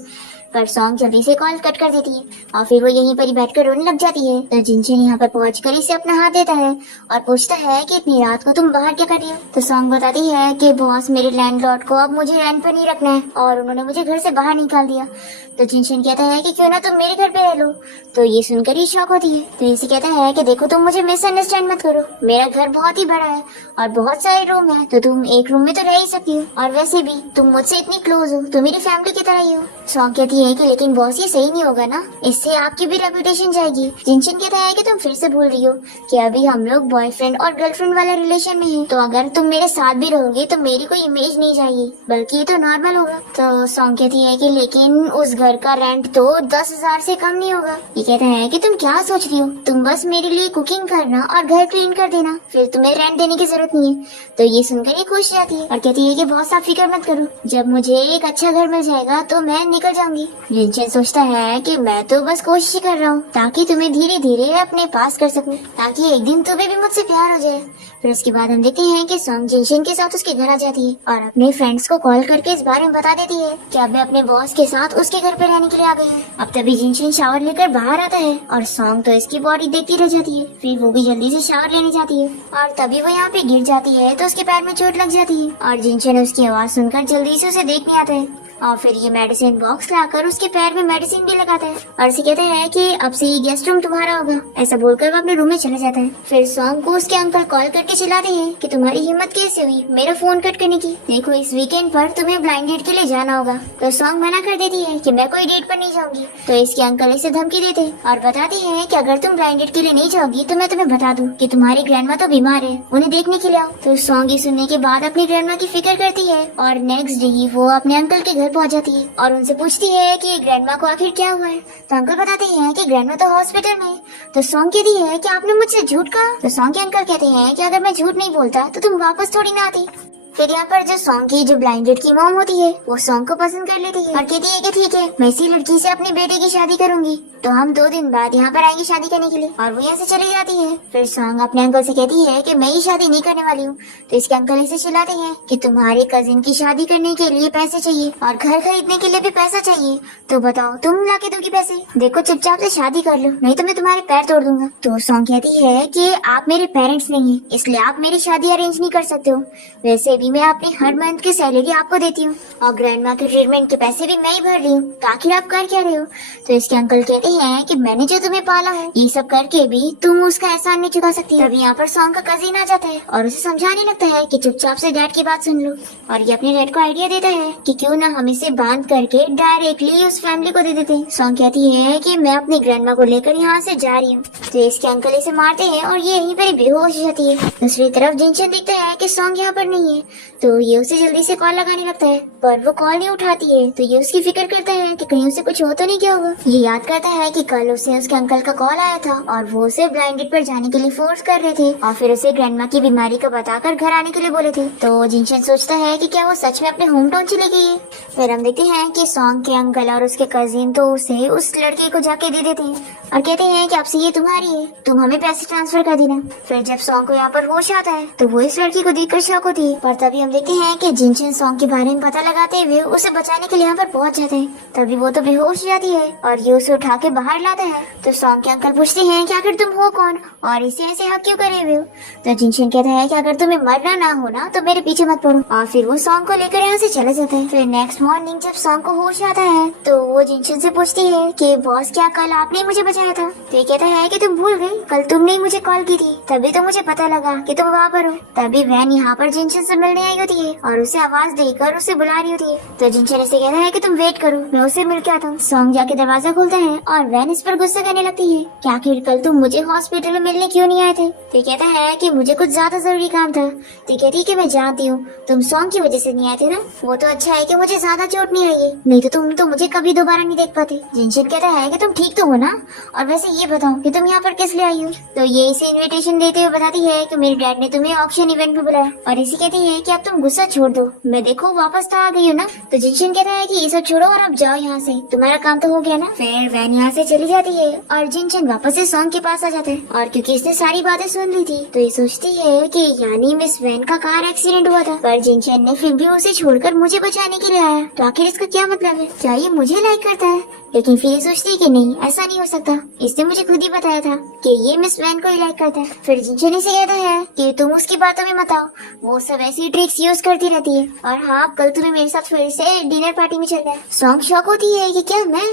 पर सॉन्ग जल्दी से कॉल कट कर देती है और फिर वो यहीं पर ही बैठकर रोने लग जाती है। तो जिनचेन यहाँ पर पहुंचकर इसे अपना हाथ देता है और पूछता है कि इतनी रात को तुम बाहर क्या कर रही हो। तो सॉन्ग बताती है कि बॉस मेरे लैंडलॉर्ड को अब मुझे रेंट पर नहीं रखना है और उन्होंने मुझे घर से बाहर निकाल दिया। तो जिनचेन कहता है कि क्यों ना तुम मेरे घर पे रह लो। तो ये सुनकर ही शॉक होती है। तो इसे कहता है कि देखो तुम मुझे मिसअंडरस्टैंड मत करो, मेरा घर बहुत ही बड़ा है और बहुत सारे रूम है, तो तुम एक रूम में तो रह ही सकती हो और वैसे भी तुम मुझसे इतनी क्लोज हो तो मेरी फैमिली की तरह ही हो। सॉन्ग कहती है कि लेकिन बॉस ये सही नहीं होगा ना, इससे आपकी भी रेपुटेशन जाएगी। जिनचेन कहता है कि तुम फिर से भूल रही हो कि अभी हम लोग बॉयफ्रेंड और गर्लफ्रेंड वाले रिलेशन में हैं, तो अगर तुम मेरे साथ भी रहोगे तो मेरी कोई इमेज नहीं जाएगी बल्कि ये तो नॉर्मल होगा। तो सॉन्ग कहती है कि लेकिन उस घर का रेंट तो 10,000 से कम नहीं होगा। ये कहता है कि तुम क्या सोच रही हो, तुम बस मेरे लिए कुकिंग करना और घर क्लीन कर देना, फिर तुम्हें रेंट देने की जरूरत नहीं है। तो ये सुनकर ये खुश जाती है और कहती है कि बॉस आप फिक्र मत करो, जब मुझे एक अच्छा घर मिल जाएगा तो मैं निकल जाऊंगी। जिनचेन सोचता है कि मैं तो बस कोशिश कर रहा हूँ ताकि तुम्हें धीरे धीरे अपने पास कर सकूं, ताकि एक दिन तुम्हें भी मुझसे प्यार हो जाए। फिर उसके बाद हम देखते हैं कि सॉन्ग जिनचेन के साथ उसके घर आ जाती है और अपने फ्रेंड्स को कॉल करके इस बारे में बता देती है कि अब मैं अपने बॉस के साथ उसके घर पे रहने के लिए आ गई हूँ। अब तभी जिनचेन शावर लेकर बाहर आता है और सॉन्ग तो इसकी बॉडी देखती रह जाती है। फिर वो भी जल्दी से शावर लेने जाती है और तभी वो यहाँ पे गिर जाती है तो उसके पैर में चोट लग जाती है और जिनचेन उसकी आवाज सुनकर जल्दी से उसे देखने आता है और फिर ये मेडिसिन बॉक्स लाकर उसके पैर में मेडिसिन भी लगाता है और उसे कहता है कि अब से ये गेस्ट रूम तुम्हारा होगा। ऐसा बोलकर वो अपने रूम में चला जाता है। फिर सॉन्ग को उसके अंकल कॉल करके चिल्लाते हैं कि तुम्हारी हिम्मत कैसे हुई मेरा फोन कट करने की, देखो इस वीकेंड पर तुम्हें ब्लाइंड डेट के लिए जाना होगा। तो सॉन्ग मना कर देती है कि मैं कोई डेट पर नहीं जाऊंगी। तो इसके अंकल इसे धमकी देते और बताती है कि अगर तुम ब्लाइंड डेट के लिए नहीं जाओगी तो मैं तुम्हें बता दूं कि तुम्हारी ग्रैंडमा तो बीमार है, उन्हें देखने के लिए आओ। तो सॉन्ग ये सुनने के बाद अपनी ग्रैंडमा की फिक्र करती है और नेक्स्ट डे ही वो अपने अंकल के घर पहुंच जाती है और उनसे पूछती है कि ग्रैंडमा को आखिर क्या हुआ है। तो अंकल बताते हैं कि ग्रैंडमा तो हॉस्पिटल में है। तो सॉन्ग कहती है कि आपने मुझसे झूठ कहा। तो सॉन्ग के अंकल कहते हैं कि अगर मैं झूठ नहीं बोलता तो तुम वापस थोड़ी ना आती। फिर यहाँ पर जो सॉन्ग की जो ब्लाइंडेड की मॉम होती है वो सॉन्ग को पसंद कर लेती है और कहती है कि ठीक है, मैं इसी लड़की से अपने बेटे की शादी करूंगी, तो हम 2 दिन बाद यहाँ पर आएंगे शादी करने के लिए। और वो यहाँ से चली जाती है। फिर सॉन्ग अपने अंकल से कहती है कि मैं ही शादी नहीं करने वाली हूँ। तो इसके अंकल इसे चिल्लाते हैं कि तुम्हारे कजिन की शादी करने के लिए पैसे चाहिए और घर खरीदने के लिए भी पैसा चाहिए, तो बताओ तुम ला के दोगी पैसे? देखो चुपचाप से शादी कर लो, नहीं तो मैं तुम्हारे पैर तोड़ दूंगा। तो सॉन्ग कहती है कि आप मेरे पेरेंट्स नहीं है, इसलिए आप मेरी शादी अरेंज नहीं कर सकते हो। वैसे भी मैं अपनी हर मंथ की सैलरी आपको देती हूँ और ग्रैंड माँ के ट्रीटमेंट के पैसे भी मैं ही भर रही हूँ, तो आखिर आप कर क्या रहे हो? तो इसके अंकल कहते हैं कि मैंने जो तुम्हें पाला है, ये सब करके भी तुम उसका एहसान नहीं चुका सकती। तभी यहाँ पर सॉन्ग का कजिन आ जाता है और उसे समझाने लगता है कि चुपचाप से डैड की बात सुन लो। और ये अपने डैड को आइडिया देता है कि क्यों ना हम इसे बांध करके डायरेक्टली उस फैमिली को दे देते हैं। सॉन्ग कहती है कि मैं अपनी ग्रैंड माँ को लेकर यहाँ से जा रही हूँ। तो इसके अंकल इसे मारते हैं और ये यहीं पर बेहोश हो जाती है। दूसरी तरफ जिनशन देखता है कि सॉन्ग यहाँ पर नहीं है, तो ये उसे जल्दी से कॉल लगाने लगता है, पर वो कॉल नहीं उठाती है। तो ये उसकी फिक्र करता है कि कहीं उसे कुछ हो तो नहीं क्या होगा। ये याद करता है कि कल उसे उसके अंकल का कॉल आया था और वो उसे ब्लाइंडेड पर जाने के लिए फोर्स कर रहे थे और फिर उसे ग्रैंडमा की बीमारी को बताकर घर आने के लिए बोले थे। तो जिनशन सोचता है कि क्या वो सच में अपने होम टाउन चली गई है। फिर हम देखते हैं कि सॉन्ग के अंकल और उसके कजिन तो उसे उस लड़के को जाके दे देते हैं और कहते हैं कि आपसे ये तुम्हारी है, तुम हमें पैसे ट्रांसफर कर देना। फिर जब सॉन्ग को यहाँ पर होश आता है तो वो इस लड़की को देखकर शॉक होती है। पर तभी हम देखते हैं कि जिनशन सॉन्ग के बारे में पता लगाते हुए उसे बचाने के लिए यहाँ पर पहुँच जाते हैं। तभी वो तो बेहोश हो जाती है और ये उसे उठा के बाहर लाता है। तो सॉन्ग के अंकल पूछते हैं कि आखिर तुम हो कौन और इसे ऐसे हक क्यों करे हुए हो? तो जिनशन कहता है कि अगर तुम्हें मरना ना हो ना तो मेरे पीछे मत पड़ो। और फिर वो सॉन्ग को लेकर यहाँ से चले जाते हैं। फिर नेक्स्ट मॉर्निंग जब सॉन्ग को होश आता है तो वो जिनशन से पूछती है कि बॉस क्या कल आपने मुझे बचाया था? तो ये कहता है कि तुम भूल गई, कल तुमने ही मुझे कॉल की थी, तभी तो मुझे पता लगा कि तुम वहाँ पर हो। तभी वैन यहाँ पर जिनशन से मिलने आई होती है और उसे आवाज देकर उसे बुला रही होती है। तो जिनशन इसे कहता है कि तुम वेट करो, मैं उसे मिल के आता हूँ। सॉन्ग जाके दरवाजा खोलता है और वैन इस पर गुस्सा करने लगती है कि आखिर कल तुम मुझे हॉस्पिटल में मिलने क्यों नहीं आए थे? तो कहता है कि मुझे कुछ ज्यादा जरूरी काम था। तो कहती है कि मैं जानती हूँ तुम सॉन्ग की वजह से नहीं आए थे ना, वो तो अच्छा है कि मुझे ज्यादा चोट नहीं आई है, नहीं तो तुम तो मुझे कभी दोबारा नहीं देख पाते। जिनशन कहता है कि तुम ठीक तो हो ना, और वैसे ये बताओ कि तुम यहाँ पर किस लिए आई हो? तो ये इसे इनविटेशन देते हुए बताती है कि मेरे डैड ने तुम्हें ऑक्शन इवेंट में बुलाया और इसी कहती है कि अब तुम गुस्सा छोड़ दो, मैं देखो वापस तो आ गई हो ना। तो जिनशन कहता है कि ये सब छोड़ो और अब जाओ यहाँ से, तुम्हारा काम तो हो गया ना। फिर वैन यहाँ से चली जाती है और जिनशन वापस से सॉन्ग के पास आ जाता है और क्योंकि इसने सारी बातें सुन ली थी तो ये सोचती है कि यानी मिस वैन का कार एक्सीडेंट हुआ था, पर जिनशन ने फिर भी उसे छोड़कर मुझे बचाने के लिए आया, तो आखिर इसका क्या मतलब है? क्या ये मुझे लाइक करता है? लेकिन फिर ये सोचती है कि नहीं, ऐसा नहीं हो सकता, इसने मुझे खुद ही बताया था कि ये मिस वैन को ही लाइक करता है। फिर जिनशन से कहता है कि तुम उसकी बातों में मत आओ, वो सब ऐसी ट्रिक्स यूज करती रहती है, और हाँ कल तुम्हें मेरे साथ फिर से डिनर पार्टी में चलना है। सॉन्ग शॉक होती है कि क्या मैं?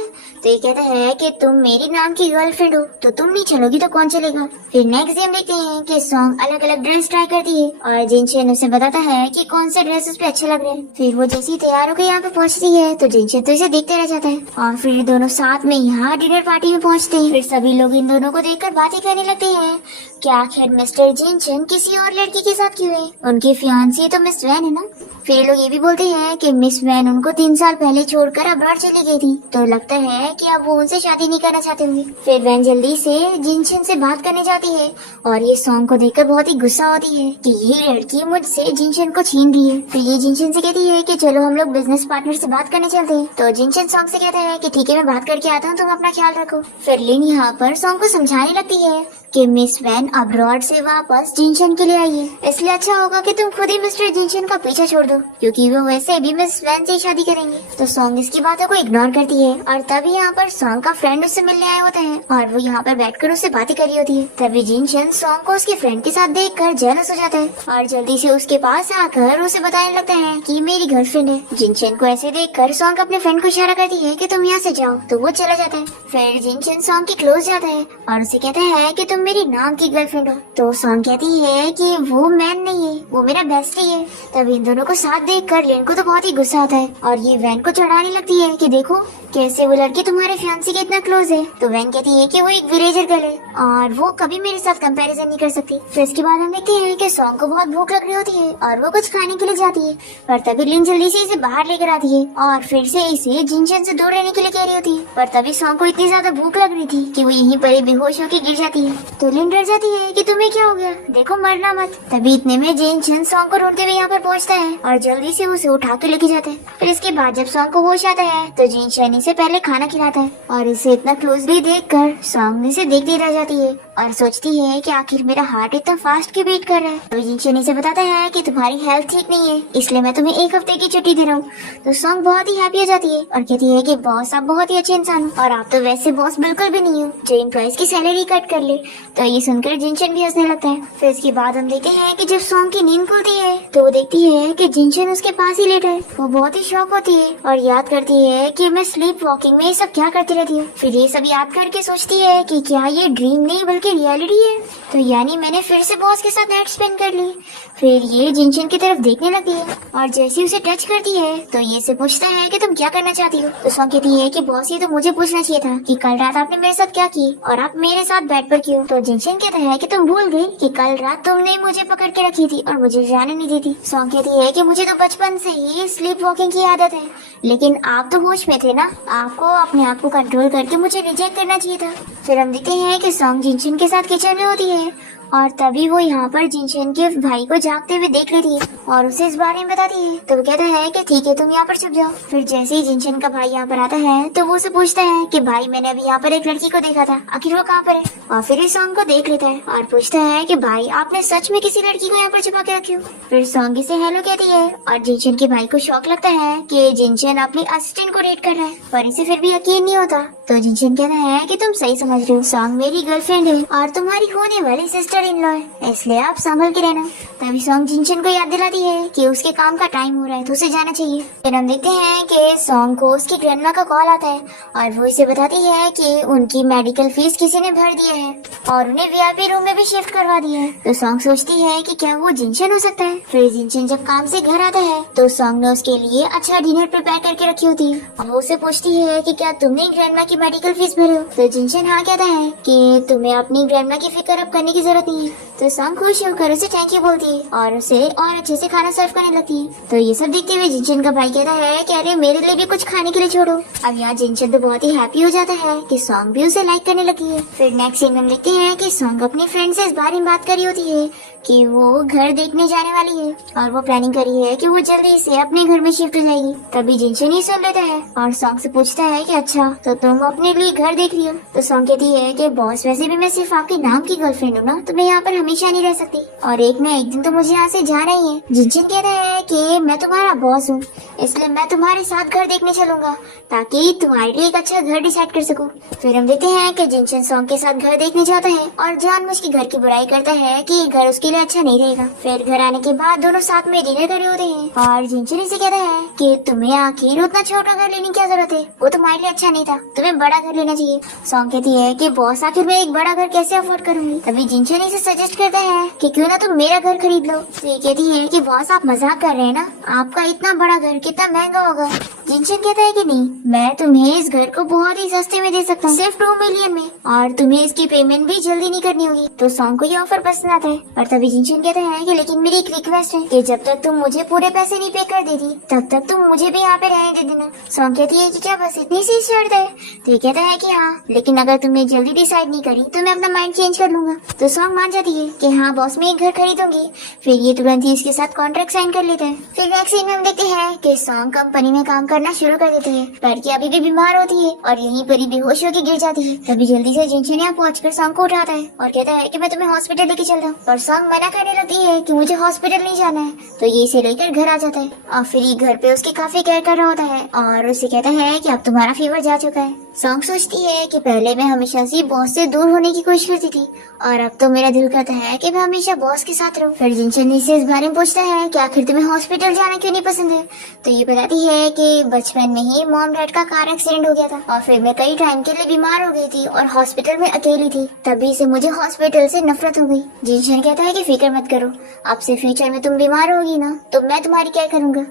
तो ये कहता है कि तुम मेरी नाम की गर्लफ्रेंड हो, तो तुम नहीं चलोगी तो कौन चलेगा? फिर नेक्स्ट डे हम देखते हैं कि सॉन्ग अलग अलग ड्रेस ट्राई करती है और जिनशन उसे बताता है कि कौन से ड्रेसेस पे अच्छे लग रहे हैं। फिर वो जैसी तैयार होकर यहाँ पे पहुँचती है तो जिनशन तो इसे देखते रह जाता है और फिर दोनों साथ में यहाँ डिनर पार्टी में पहुँचते हैं। फिर सभी लोग इन दोनों को देखकर बातें करने लगते हैं कि आखिर मिस्टर जिनशन किसी और लड़की के साथ क्यों है, उनकी फियांसी तो मिस वैन है ना। फिर लोग ये भी बोलते हैं कि मिस वैन उनको 3 साल पहले छोड़कर अब्रॉड चली गई थी, तो लगता है कि अब वो उनसे शादी नहीं करना चाहते होंगे। फिर वैन जल्दी से जिनशन से बात करने जाती है और ये सॉन्ग को देखकर बहुत ही गुस्सा होती है कि ये लड़की मुझसे जिनशन को छीन रही है। फिर ये जिनशन से कहती है कि चलो हम लोग बिजनेस पार्टनर से बात करने चलते हैं। तो जिनशन सॉन्ग से कहता है कि ठीक है मैं बात करके आता हूँ, तुम अपना ख्याल रखो। फिर लिन यहाँ पर सॉन्ग को समझाने लगती है कि मिस वैन अब्रॉड से वापस जिनशन के लिए आई है, इसलिए अच्छा होगा कि तुम खुद ही मिस्टर जिनशन का पीछा छोड़ दो, क्योंकि वो वैसे भी मिस वैन से शादी करेंगे। तो सॉन्ग इसकी बातों को इग्नोर करती है और तभी यहाँ पर सॉन्ग का फ्रेंड उससे मिलने आया होता है और वो यहाँ पर बैठकर उससे बातें कर रही होती है। तभी जिनशन सॉन्ग को उसके फ्रेंड के साथ देखकर जेलस हो जाता है और जल्दी से उसके पास आकर उसे बताने लगता है कि मेरी गर्लफ्रेंड है। जिनशन को ऐसे देखकर सॉन्ग अपने फ्रेंड को इशारा करती है कि तुम यहाँ से जाओ, तो वो चला जाता है। फिर जिनशन सॉन्ग के क्लोज जाता है और उसे कहता है कि तुम मेरी नाम की गर्लफ्रेंड हो। तो सॉन्ग कहती है कि वो मैन नहीं है, वो मेरा बेस्टी है। तब इन दोनों को साथ देखकर लिन को तो बहुत ही गुस्सा आता है और ये वैन को चढ़ाने लगती है कि देखो कैसे वो लड़की तुम्हारे फियांसी के इतना क्लोज है। तो वैन कहती है कि वो एक विलेजर गर्ल है और वो कभी मेरे साथ कंपैरिजन नहीं कर सकती। फिर इसके बाद हम देखते हैं कि सॉन्ग को बहुत भूख लग रही होती है और वो कुछ खाने के लिए जाती है, पर तभी लिन जल्दी से इसे बाहर लेकर आती है और फिर से इसे जिनशन से दूर रहने के लिए कह रही होती है। पर तभी सॉन्ग को इतनी ज्यादा भूख लग रही थी कि वो यहीं पर ही बेहोश होकर गिर जाती है। तो लिन डर जाती है कि तुम्हें क्या हो गया, देखो मरना मत। तभी इतने में जिनशन सॉन्ग को ढूंढते हुए यहाँ पर पहुँचता है और जल्दी से उसे उठा के लेके जाता है। फिर इसके बाद जब सॉन्ग को होश आता है तो जिनशन इसे पहले खाना खिलाता है और इसे इतना क्लोजली देखकर सॉन्ग इसे देखती रह जाती है और सोचती है कि आखिर मेरा हार्ट इतना फास्ट क्यों बीट कर रहा है। तो जिनशन इसे बताता है कि तुम्हारी हेल्थ ठीक नहीं है, इसलिए मैं तुम्हें 1 हफ्ते की छुट्टी दे रहा हूँ। तो सॉन्ग बहुत ही हैप्पी हो जाती है और कहती है कि बॉस आप बहुत ही अच्छे इंसान हो और आप तो वैसे बॉस बिल्कुल भी नहीं हो जो एम्प्लॉइज की सैलरी कट कर ले। तो ये सुनकर जिनशन भी हंसने लगता है। फिर इसके बाद हम देखते हैं कि जब सॉन्ग की नींद खुलती है तो वो देखती है कि जिनशन उसके पास ही लेटा है। वो बहुत ही शॉक होती है और याद करती है कि मैं स्लीप वॉकिंग में ये सब क्या करती रहती हूँ। फिर ये सब याद करके सोचती है कि क्या ये ड्रीम नहीं बल्कि रियलिटी है। तो यानी मैंने फिर से बॉस के साथ नाइट स्पेंड कर ली। फिर ये जिनशन की तरफ देखने लगती है और जैसे उसे टच करती है तो ये से पूछता है कि तुम क्या करना चाहती हो। तो सॉन्ग कहती है कि बॉस ये तो मुझे पूछना चाहिए था कि कल रात आपने मेरे साथ क्या की और आप मेरे साथ बेड पर क्यों। तो जिनशन कहता है कि तुम भूल गई कि कल रात तुमने मुझे पकड़ के रखी थी और मुझे जाने नहीं दी थी। सॉन्ग कहती है कि मुझे तो बचपन से ही स्लीप वॉकिंग की आदत है, लेकिन आप तो होश में थे ना, आपको अपने आप को कंट्रोल करके मुझे रिजेक्ट करना चाहिए था। फिर हम देखते हैं कि सॉन्ग जिनशन के साथ किचन में होती है और तभी वो यहाँ पर जिनशन के भाई को जागते हुए देख लेती है और उसे इस बारे में बताती है। तो वो कहता है कि ठीक है तुम यहाँ पर छुप जाओ। फिर जैसे ही जिनशन का भाई यहाँ पर आता है तो वो उसे पूछता है कि भाई मैंने अभी यहाँ पर एक लड़की को देखा था, आखिर वो कहाँ पर है। और फिर इस सॉन्ग को देख लेता है और पूछता है कि भाई आपने सच में किसी लड़की को यहाँ पर छुपा के रखी हो। फिर सॉन्ग इसे हेलो कहती है और जिनशन के भाई को शौक लगता है कि जिनशन अपनी असिस्टेंट को डेट कर रहा है, पर इसे फिर भी यकीन नहीं होता। तो जिनशन कहता है कि तुम सही समझ रहे हो, सॉन्ग मेरी गर्लफ्रेंड है और तुम्हारी होने वाली सिस्टर इन लॉ है, इसलिए आप संभल के रहना। तभी सॉन्ग जिनशन को याद दिलाती है कि उसके काम का टाइम हो रहा है तो उसे जाना चाहिए। फिर हम देखते हैं कि सॉन्ग को उसकी ग्रैंडमा का कॉल आता है और वो इसे बताती है कि उनकी मेडिकल फीस किसी ने भर दिया है और उन्हें वीआईपी रूम में भी शिफ्ट करवा दिया है। तो सॉन्ग सोचती है कि क्या वो जिनशन हो सकता है। फिर जिनशन जब काम से घर आता है तो सॉन्ग ने उसके लिए अच्छा डिनर प्रिपेयर करके रखी होती है और वो उसे पूछती है कि क्या तुमने ग्रैंडमा की मेडिकल फीस भरी हो। तो जिनशन हाँ कहता है कि तुम्हें अपनी ग्रैंडमा की फिक्र अब करने की जरूरत नहीं है। तो सॉन्ग खुश होकर उसे थैंक यू बोलती है और उसे और अच्छे से खाना सर्व करने लगती है। तो ये सब देखते हुए जिनशन का भाई कहता है कि अरे मेरे लिए भी कुछ खाने के लिए छोड़ो। अब यहाँ जिनशन तो बहुत ही हैप्पी हो जाता है कि सॉन्ग भी उसे लाइक करने लगी है। फिर नेक्स्ट सीन में देखते हैं कि सॉन्ग अपनी फ्रेंड से इस बारे में बात करी होती है कि वो घर देखने जाने वाली है और वो प्लानिंग करी है कि वो जल्दी से अपने घर में शिफ्ट हो जाएगी। तभी जिनशन ही सुन लेता है और सॉन्ग से पूछता है कि अच्छा तो तुम अपने लिए घर देख रही हो। तो सॉन्ग कहती है कि बॉस वैसे भी मैं सिर्फ आपके नाम की गर्लफ्रेंड हूँ ना, तो मैं यहाँ पर हमेशा नहीं रह सकती और एक न एक दिन तो मुझे यहाँ से जाना ही है। जिनशन कहता है कि मैं तुम्हारा बॉस हूँ, इसलिए मैं तुम्हारे साथ घर देखने चलूंगा ताकि तुम्हारे लिए एक अच्छा घर डिसाइड कर सकूँ। फिर हम देखते हैं कि जिनशन सॉन्ग के साथ घर देखने जाता है और जानबूझ के घर की बुराई करता है कि घर उसके लिए अच्छा नहीं रहेगा। फिर घर आने के बाद दोनों साथ में डिनर करे होते हैं और जिनशन से कहता है कि तुम्हें आखिर उतना छोटा घर लेने की क्या जरूरत है, वो तुम्हारे लिए अच्छा नहीं था, तुम्हें बड़ा घर लेना चाहिए। सॉन्ग कहती है कि बॉस आखिर मैं एक बड़ा घर कैसे अफोर्ड करूंगी। तभी जिनशन इसे सजेस्ट करता है कि क्यों ना तुम मेरा घर खरीद लो। तो ये कहती है कि बॉस आप मजाक कर रहे हैं ना, आपका इतना बड़ा घर कितना महंगा होगा। जिनशन कहता है कि नहीं, मैं तुम्हें इस घर को बहुत ही सस्ते में दे सकता हूँ, सिर्फ 2 मिलियन में, और तुम्हें इसकी पेमेंट भी जल्दी नहीं करनी होगी। तो सॉन्ग को ये ऑफर पसंद आता है और तभी जिनशन कहता है कि लेकिन मेरी एक रिक्वेस्ट है कि जब तक तुम मुझे पूरे पैसे नहीं पे कर देती तब तक तुम मुझे भी यहाँ पे रहने दे देना। सॉन्ग कहती है कि क्या बस इतनी सी शर्त है। तो ये कहता है कि हाँ, लेकिन अगर तुमने जल्दी डिसाइड नहीं करी तो मैं अपना माइंड चेंज कर लूंगा। तो सॉन्ग मान जाती है कि हाँ बॉस मैं एक घर खरीदूंगी। फिर ये तुरंत ही इसके साथ कॉन्ट्रैक्ट साइन कर लेता है। फिर नेक्स्ट सीन में हम देखते हैं कि सॉन्ग कंपनी में काम करना शुरू कर देते हैं, पर कि अभी भी बीमार होती है और यहीं पर ही बेहोश होकर गिर जाती है। तभी जल्दी से जिनशन यहाँ पहुंचकर सॉन्ग को उठाता है और कहता है कि मैं तुम्हें हॉस्पिटल लेके चलता हूँ, पर सॉन्ग मना करने लगती है कि मुझे हॉस्पिटल नहीं जाना है। तो ये इसे लेकर घर आ जाता है और फिर ये घर पे उसकी काफी केयर कर रहा होता है और उसे कहता है कि अब तुम्हारा फीवर जा चुका है। सॉन्ग सोचती है कि पहले मैं हमेशा से बॉस से दूर होने की कोशिश करती थी और अब तो मेरा दिल करता है कि मैं हमेशा बॉस के साथ रहूं। फिर जिनशन से इस बारे में पूछता है कि आखिर तुम्हें हॉस्पिटल जाना क्यों नहीं पसंद है। तो ये बताती है कि बचपन में ही मॉम डैड का कार एक्सीडेंट हो गया था और फिर मैं कई टाइम के लिए बीमार हो गई थी और हॉस्पिटल में अकेली थी, तभी से मुझे हॉस्पिटल से नफरत हो गई। जिनशन कहता है कि फिक्र मत करो, अब से फ्यूचर में तुम बीमार होगी ना तो मैं तुम्हारी केयर करूंगा।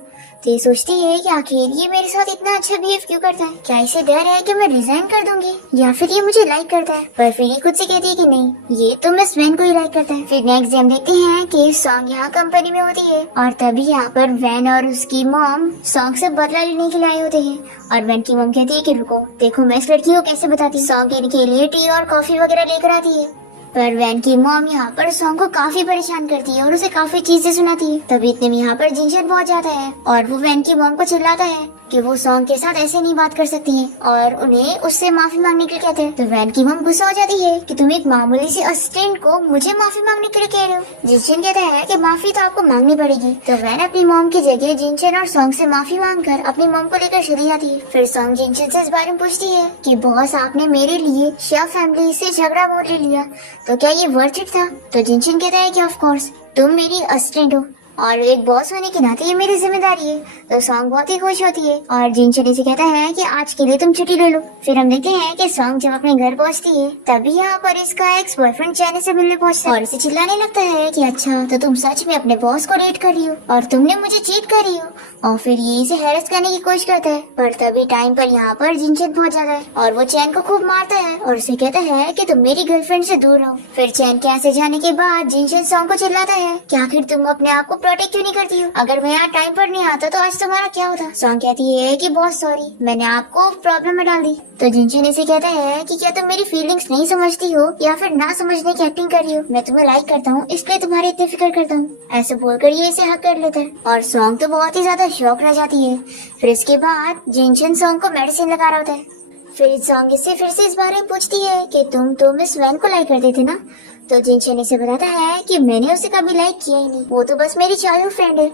तो ये सोचती है कि आखिर ये मेरे साथ इतना अच्छा बिहेव क्यों करता है, क्या इसे डर है कि मैं रिजाइन कर दूंगी या फिर ये मुझे लाइक करता है। पर फिर ये खुद से कहती है कि नहीं, ये तो मिस वैन को ही लाइक करता है। फिर नेक्स्ट डे हम देखते हैं कि सॉन्ग यहाँ कंपनी में होती है और तभी यहाँ पर वैन और उसकी मॉम सॉन्ग से बदला लेने के लिए आए होते हैं और वैन की मॉम कहती है कि रुको देखो मैं इस लड़की को कैसे बताती। सॉन्ग इनके लिए टी और कॉफी वगैरह लेकर आती है पर वैन की मॉम यहाँ पर सॉन्ग को काफी परेशान करती है और उसे काफी चीजें सुनाती है। तभी इतने में यहाँ पर जिनशन पहुंच जाता है और वो वैन की मॉम को चिल्लाता है कि वो सॉन्ग के साथ ऐसे नहीं बात कर सकती है और उन्हें उससे माफी मांगने के लिए कहते हैं। तो वैन की मॉम गुस्सा हो जाती है कि तुम एक मामूली सी असिस्टेंट को मुझे माफी मांगने के लिए कह रहे हो। जिनशन कहता है कि माफी तो आपको मांगनी पड़ेगी। तो वैन अपनी मॉम की जगह जिनशन और सॉन्ग से माफी मांगकर अपनी मॉम को लेकर चली जाती है। फिर सॉन्ग जिनशन से इस बारे में पूछती है कि बॉस आपने मेरे लिए शिया फैमिली से झगड़ा मोल ले लिया तो क्या ये वर्थ इट था। तो जिनशन कहता है कि ऑफ कोर्स तुम मेरी असिस्टेंट हो और एक बॉस होने के नाते ये मेरी जिम्मेदारी है। तो सॉन्ग बहुत ही खुश होती है और जिनशन से कहता है कि आज के लिए तुम छुट्टी ले लो। फिर हम देखते हैं कि सॉन्ग जब अपने घर पहुंचती है तभी यहाँ पर इसका एक्स बॉयफ्रेंड चैन से मिलने पहुंचता है और इसे चिल्लाने लगता है कि अच्छा तो तुम सच में अपने बॉस को डेट कर रही हो और तुमने मुझे चीट कर रही हो। और फिर ये इसे हैरेस करने की कोशिश करता है पर तभी टाइम पर यहाँ पर जिनशन पहुंच जाता है और वो चैन को खूब मारता है और उसे कहता है कि तुम मेरी गर्लफ्रेंड से दूर रहो। फिर चैन के यहाँ से जाने के बाद जिनशन सॉन्ग को चिल्लाता है कि आखिर तुम अपने आप को प्रोटेक्ट क्यों नहीं करती हो। अगर मैं यहाँ टाइम पर नहीं आता तो आज तुम्हारा क्या होता। सॉन्ग कहती है कि बहुत सॉरी मैंने आपको प्रॉब्लम में डाल दी। तो जिनशन इसे कहता है कि क्या तुम मेरी फीलिंग्स नहीं समझती हो या फिर ना समझने की एक्टिंग कर रही हो। मैं तुम्हें लाइक करता हूँ इसलिए तुम्हारी इतनी फिक्र करता हूँ। ऐसे बोलकर ये इसे हक कर लेता है और सॉन्ग तो बहुत ही ज्यादा शौक रह जाती है। फिर इसके बाद जिनशन सॉन्ग को मेडिसिन लगा रहा होता है। फिर सॉन्ग इससे फिर से इस बारे में पूछती है कि तुम तो मिस वैन को लाइक करते थे ना। तो जिनशन इसे बताता है कि मैंने उसे कभी लाइक किया ही नहीं, वो तो बस मेरी चाइल्डहुड फ्रेंड है।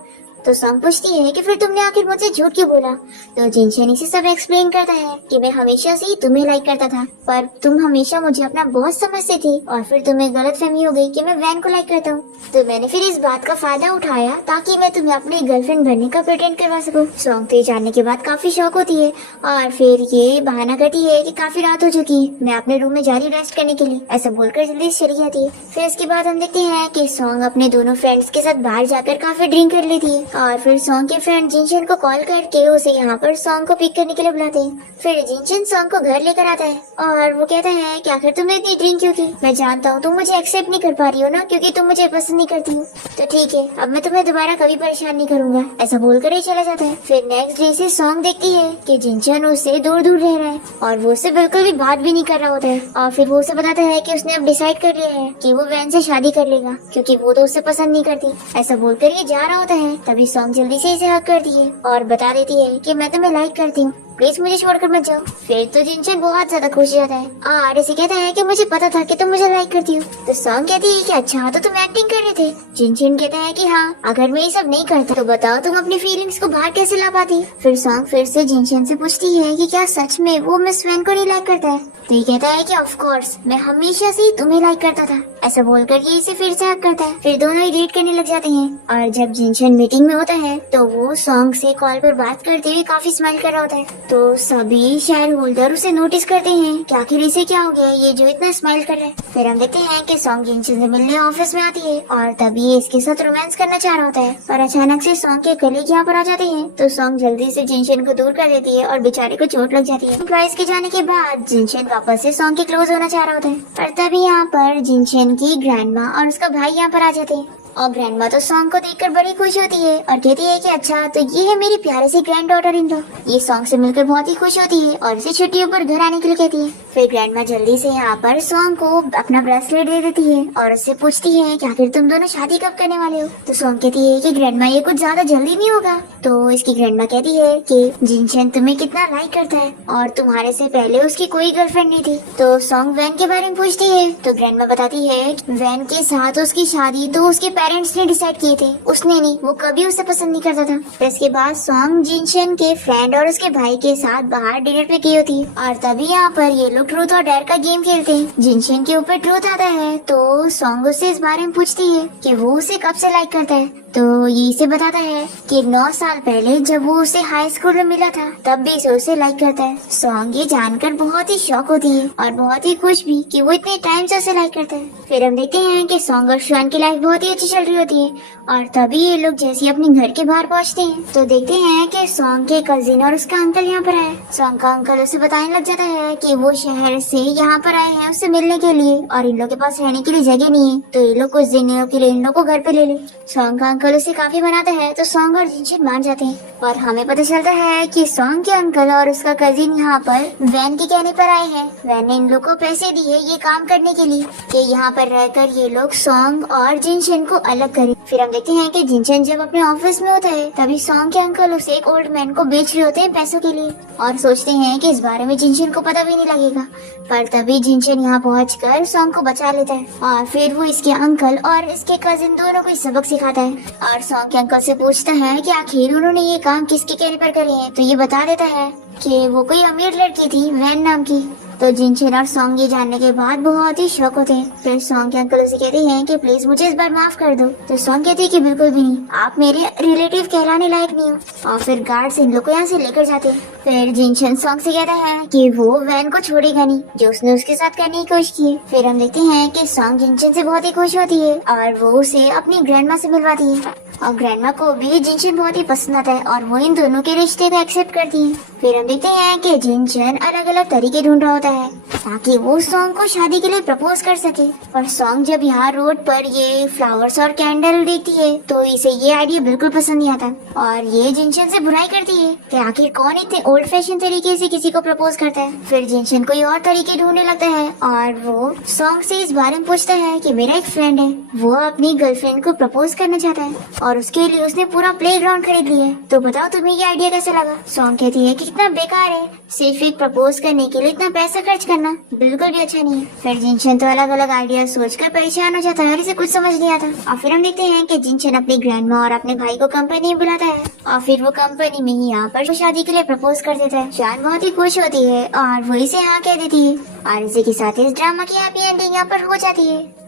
तो सॉन्ग पूछती है कि फिर तुमने आखिर मुझसे झूठ क्यों बोला। तो जिनशन इसे सब एक्सप्लेन करता है कि मैं हमेशा से ही तुम्हें लाइक करता था पर तुम हमेशा मुझे अपना बॉस समझते थे और फिर तुम्हें गलतफहमी हो गई कि मैं वैन को लाइक करता हूँ। तो मैंने फिर इस बात का फायदा उठाया ताकि मैं तुम्हें अपनी गर्लफ्रेंड बनने का प्रिटेंड करवा सकूं। सॉन्ग तो ये जानने के बाद काफी शौक होती है और फिर ये बहाना करती है कि काफी रात हो चुकी है, मैं अपने रूम में जा रही रेस्ट करने के लिए। ऐसा बोलकर जल्दी से चली जाती है। फिर इसके बाद हम देखते हैं कि सॉन्ग अपने दोनों फ्रेंड्स के साथ बाहर जाकर काफी ड्रिंक कर लेती है और फिर सॉन्ग के फ्रेंड जिनशन को कॉल करके उसे यहाँ पर सॉन्ग को पिक करने के लिए बुलाते हैं। फिर जिनशन सॉन्ग को घर लेकर आता है और वो कहता है कि आखिर तुमने इतनी ड्रिंक क्यों की। मैं जानता हूँ तुम मुझे एक्सेप्ट नहीं कर पा रही हो ना क्योंकि तुम मुझे पसंद नहीं करती हो। तो ठीक है अब मैं तुम्हें दोबारा कभी परेशान नहीं करूंगा। ऐसा बोलकर ही चला जाता है। फिर नेक्स्ट डे से सॉन्ग देखती है कि जिनशन उससे दूर दूर रह रहा है और वो उससे बिल्कुल भी बात भी नहीं कर रहा होता है। और फिर वो उसे बताता है कि उसने अब डिसाइड कर लिया है कि वो वैन से शादी कर लेगा क्योंकि वो तो उससे पसंद नहीं करती। ऐसा बोलकर ये जा रहा होता है तभी सॉन्ग जल्दी से इसे हक करती है और बता देती है कि मैं तुम्हें लाइक करती हूँ, प्लीज मुझे छोड़कर मत जाओ। फिर तो जिनशन बहुत ज्यादा खुश हो जाता है और इसे कहता है कि मुझे पता था कि तुम मुझे लाइक करती हो। तो सॉन्ग कहती है कि अच्छा तो तुम एक्टिंग कर रहे थे। जिनशन कहता है कि हाँ अगर मैं ये सब नहीं करता तो बताओ तुम अपनी फीलिंग्स को बाहर कैसे ला पाती। फिर सॉन्ग फिर से जिनशन से पूछती है कि क्या सच में वो मिस वैन को नहीं लाइक करता है। तो ये कहता है कि ऑफ कोर्स मैं हमेशा से ही तुम्हें लाइक करता था। ऐसा बोलकर ये इसे फिर से हक करता है। फिर दोनों ही डेट करने लग जाते हैं और जब जिनशन मीटिंग में होता है तो वो सॉन्ग से कॉल पर बात करते हुए काफी स्माइल कर रहा होता है। तो सभी शेयर होल्डर उसे नोटिस करते हैं कि आखिर इसे क्या हो गया ये जो इतना स्माइल कर रहा है। फिर हम देखते हैं कि सॉन्ग जिनशन से मिलने ऑफिस में आती है और तभी ये इसके साथ रोमांस करना चाह रहा होता है पर अचानक से सॉन्ग के कलीग यहाँ पर आ जाते हैं। तो सॉन्ग जल्दी से जिनशन को दूर कर देती है और बेचारे को चोट लग जाती है। एम्प्लॉइज के जाने के बाद जिनशन वापस से सॉन्ग के क्लोज होना चाह रहा होता है पर तभी यहाँ पर जिनशन की ग्रैंडमा और उसका भाई यहाँ पर आ जाते हैं और ग्रैंडमा तो सॉन्ग को देखकर बड़ी खुश होती है और कहती है कि अच्छा तो ये है मेरी प्यारे सी ग्रैंड डॉटर इन लॉ। ये सॉन्ग से मिलकर बहुत ही खुश होती है और इसे छुट्टियों पर घर आने के लिए कहती है। फिर ग्रैंडमा जल्दी से यहाँ पर सॉन्ग को अपना ब्रेसलेट दे देती है और उससे पूछती है कि आखिर तुम दोनों शादी कब करने वाले हो। तो सॉन्ग कहती है कि ग्रैंडमा ये कुछ ज्यादा जल्दी नहीं होगा। तो इसकी ग्रैंडमा कहती है कि जिनशन तुम्हें कितना लाइक करता है और तुम्हारे से पहले उसकी कोई गर्लफ्रेंड नहीं थी। तो सॉन्ग वैन के बारे में पूछती है तो ग्रैंडमा बताती है वैन के साथ उसकी शादी तो उसके पेरेंट्स ने डिसाइड किए थे, उसने नहीं, वो कभी उसे पसंद नहीं करता था। फिर इसके बाद सॉन्ग जिनशन के फ्रेंड और उसके भाई के साथ बाहर डिनर पे की होती है और तभी यहाँ पर ये लोग ट्रूथ और डेयर का गेम खेलते हैं। जिनशन के ऊपर ट्रूथ आता है तो सॉन्ग उससे इस बारे में पूछती है कि वो उसे कब से लाइक करता है। तो ये इसे बताता है कि 9 साल पहले जब वो उसे हाई स्कूल में मिला था तब भी उसे लाइक करता है। सॉन्ग ये जानकर बहुत ही शॉक होती है और बहुत ही खुश भी कि वो इतने टाइम से उसे लाइक करता है। फिर हम देखते हैं कि सॉन्ग और श्वान की लाइफ बहुत ही अच्छी चल रही होती है और तभी ये लोग जैसे अपने घर के बाहर पहुंचते हैं तो देखते हैं कि सॉन्ग के कजिन और उसका अंकल यहाँ पर आए। सॉन्ग का अंकल उसे बताने लग जाता है कि वो शहर से यहाँ पर आए हैं उससे मिलने के लिए और इन लोग के पास रहने के लिए जगह नहीं है तो ये लोग कुछ दिन के लिए इन लोग को घर पे ले ले। सॉन्ग का अंकल अंकल उसे काफी मनाता है तो सॉन्ग और जिनशन मान जाते हैं और हमें पता चलता है कि सॉन्ग के अंकल और उसका कजिन यहाँ पर वैन के कहने पर आए हैं। वैन ने इन लोगों को पैसे दिए ये काम करने के लिए कि यहाँ पर रहकर ये लोग सॉन्ग और जिनशन को अलग करें। फिर हम देखते हैं कि जिनशन जब अपने ऑफिस में होता है तभी सॉन्ग के अंकल उसे एक ओल्ड मैन को बेच रहे होते हैं पैसों के लिए और सोचते हैं कि इस बारे में जिनशन को पता भी नहीं लगेगा। पर तभी जिनशन यहाँ पहुँचकर सॉन्ग को बचा लेता है और फिर वो इसके अंकल और इसके कजिन दोनों को सबक सिखाता है और सॉन्ग के अंकल से पूछता है कि आखिर उन्होंने ये काम किसके कहने पर करे हैं। तो ये बता देता है कि वो कोई अमीर लड़की थी वैन नाम की। तो जिनशन और सॉन्ग ये जानने के बाद बहुत ही शौक होते हैं। फिर सॉन्ग के अंकल उसे कहते हैं कि प्लीज मुझे इस बार माफ कर दो। तो सॉन्ग कहती है कि बिल्कुल भी नहीं, आप मेरे रिलेटिव कहलाने लायक नहीं हो। और फिर गार्ड्स इन लोग को यहाँ से लेकर जाते हैं। फिर जिनशन सॉन्ग से कहता है कि वो वैन को छोड़ेगा नहीं जो उसने उसके साथ करने की कोशिश की है। फिर हम देखते हैं कि सॉन्ग जिनशन से बहुत ही खुश होती है और वो उसे अपनी ग्रैंडमा से मिलवाती है और ग्रैंडमा को भी जिनशन बहुत ही पसंद आता है और वो इन दोनों के रिश्ते को एक्सेप्ट करती है। फिर हम देखते हैं कि जिनशन अलग अलग तरीके ढूंढ रहा होता है ताकि वो सॉन्ग को शादी के लिए प्रपोज कर सके। और सॉन्ग जब यहाँ रोड पर ये फ्लावर्स और कैंडल देखती है तो इसे ये आइडिया बिल्कुल पसंद नहीं आता और ये जिनशन से बुराई करती है कि आखिर कौन इतने ओल्ड फैशन तरीके से किसी को प्रपोज करता है। फिर जिनशन कोई और तरीके ढूंढने लगता है और वो सॉन्ग से इस बारे में पूछता है कि मेरा एक फ्रेंड है, वो अपनी गर्लफ्रेंड को प्रपोज करना चाहता है और उसके लिए उसने पूरा प्लेग्राउंड खरीद लिया है। तो बताओ तुम्हें ये आइडिया कैसा लगा। सॉन्ग कहती है कि कितना बेकार है, सिर्फ एक प्रपोज करने के लिए इतना पैसा खर्च करना बिल्कुल भी अच्छा नहीं है। फिर जिनशन तो अलग अलग आइडिया सोचकर परेशान हो जाता है और इसे कुछ समझ नहीं आता। और फिर हम देखते हैं कि जिनशन अपनी ग्रैंडमा और अपने भाई को कंपनी में बुलाता है और फिर वो कंपनी में ही यहाँ पर शादी के लिए प्रपोज कर देता है। शान बहुत ही खुश होती है और वो इसे हाँ कह देती है और इसी के साथ इस ड्रामा की हैप्पी एंडिंग यहाँ पर हो जाती है।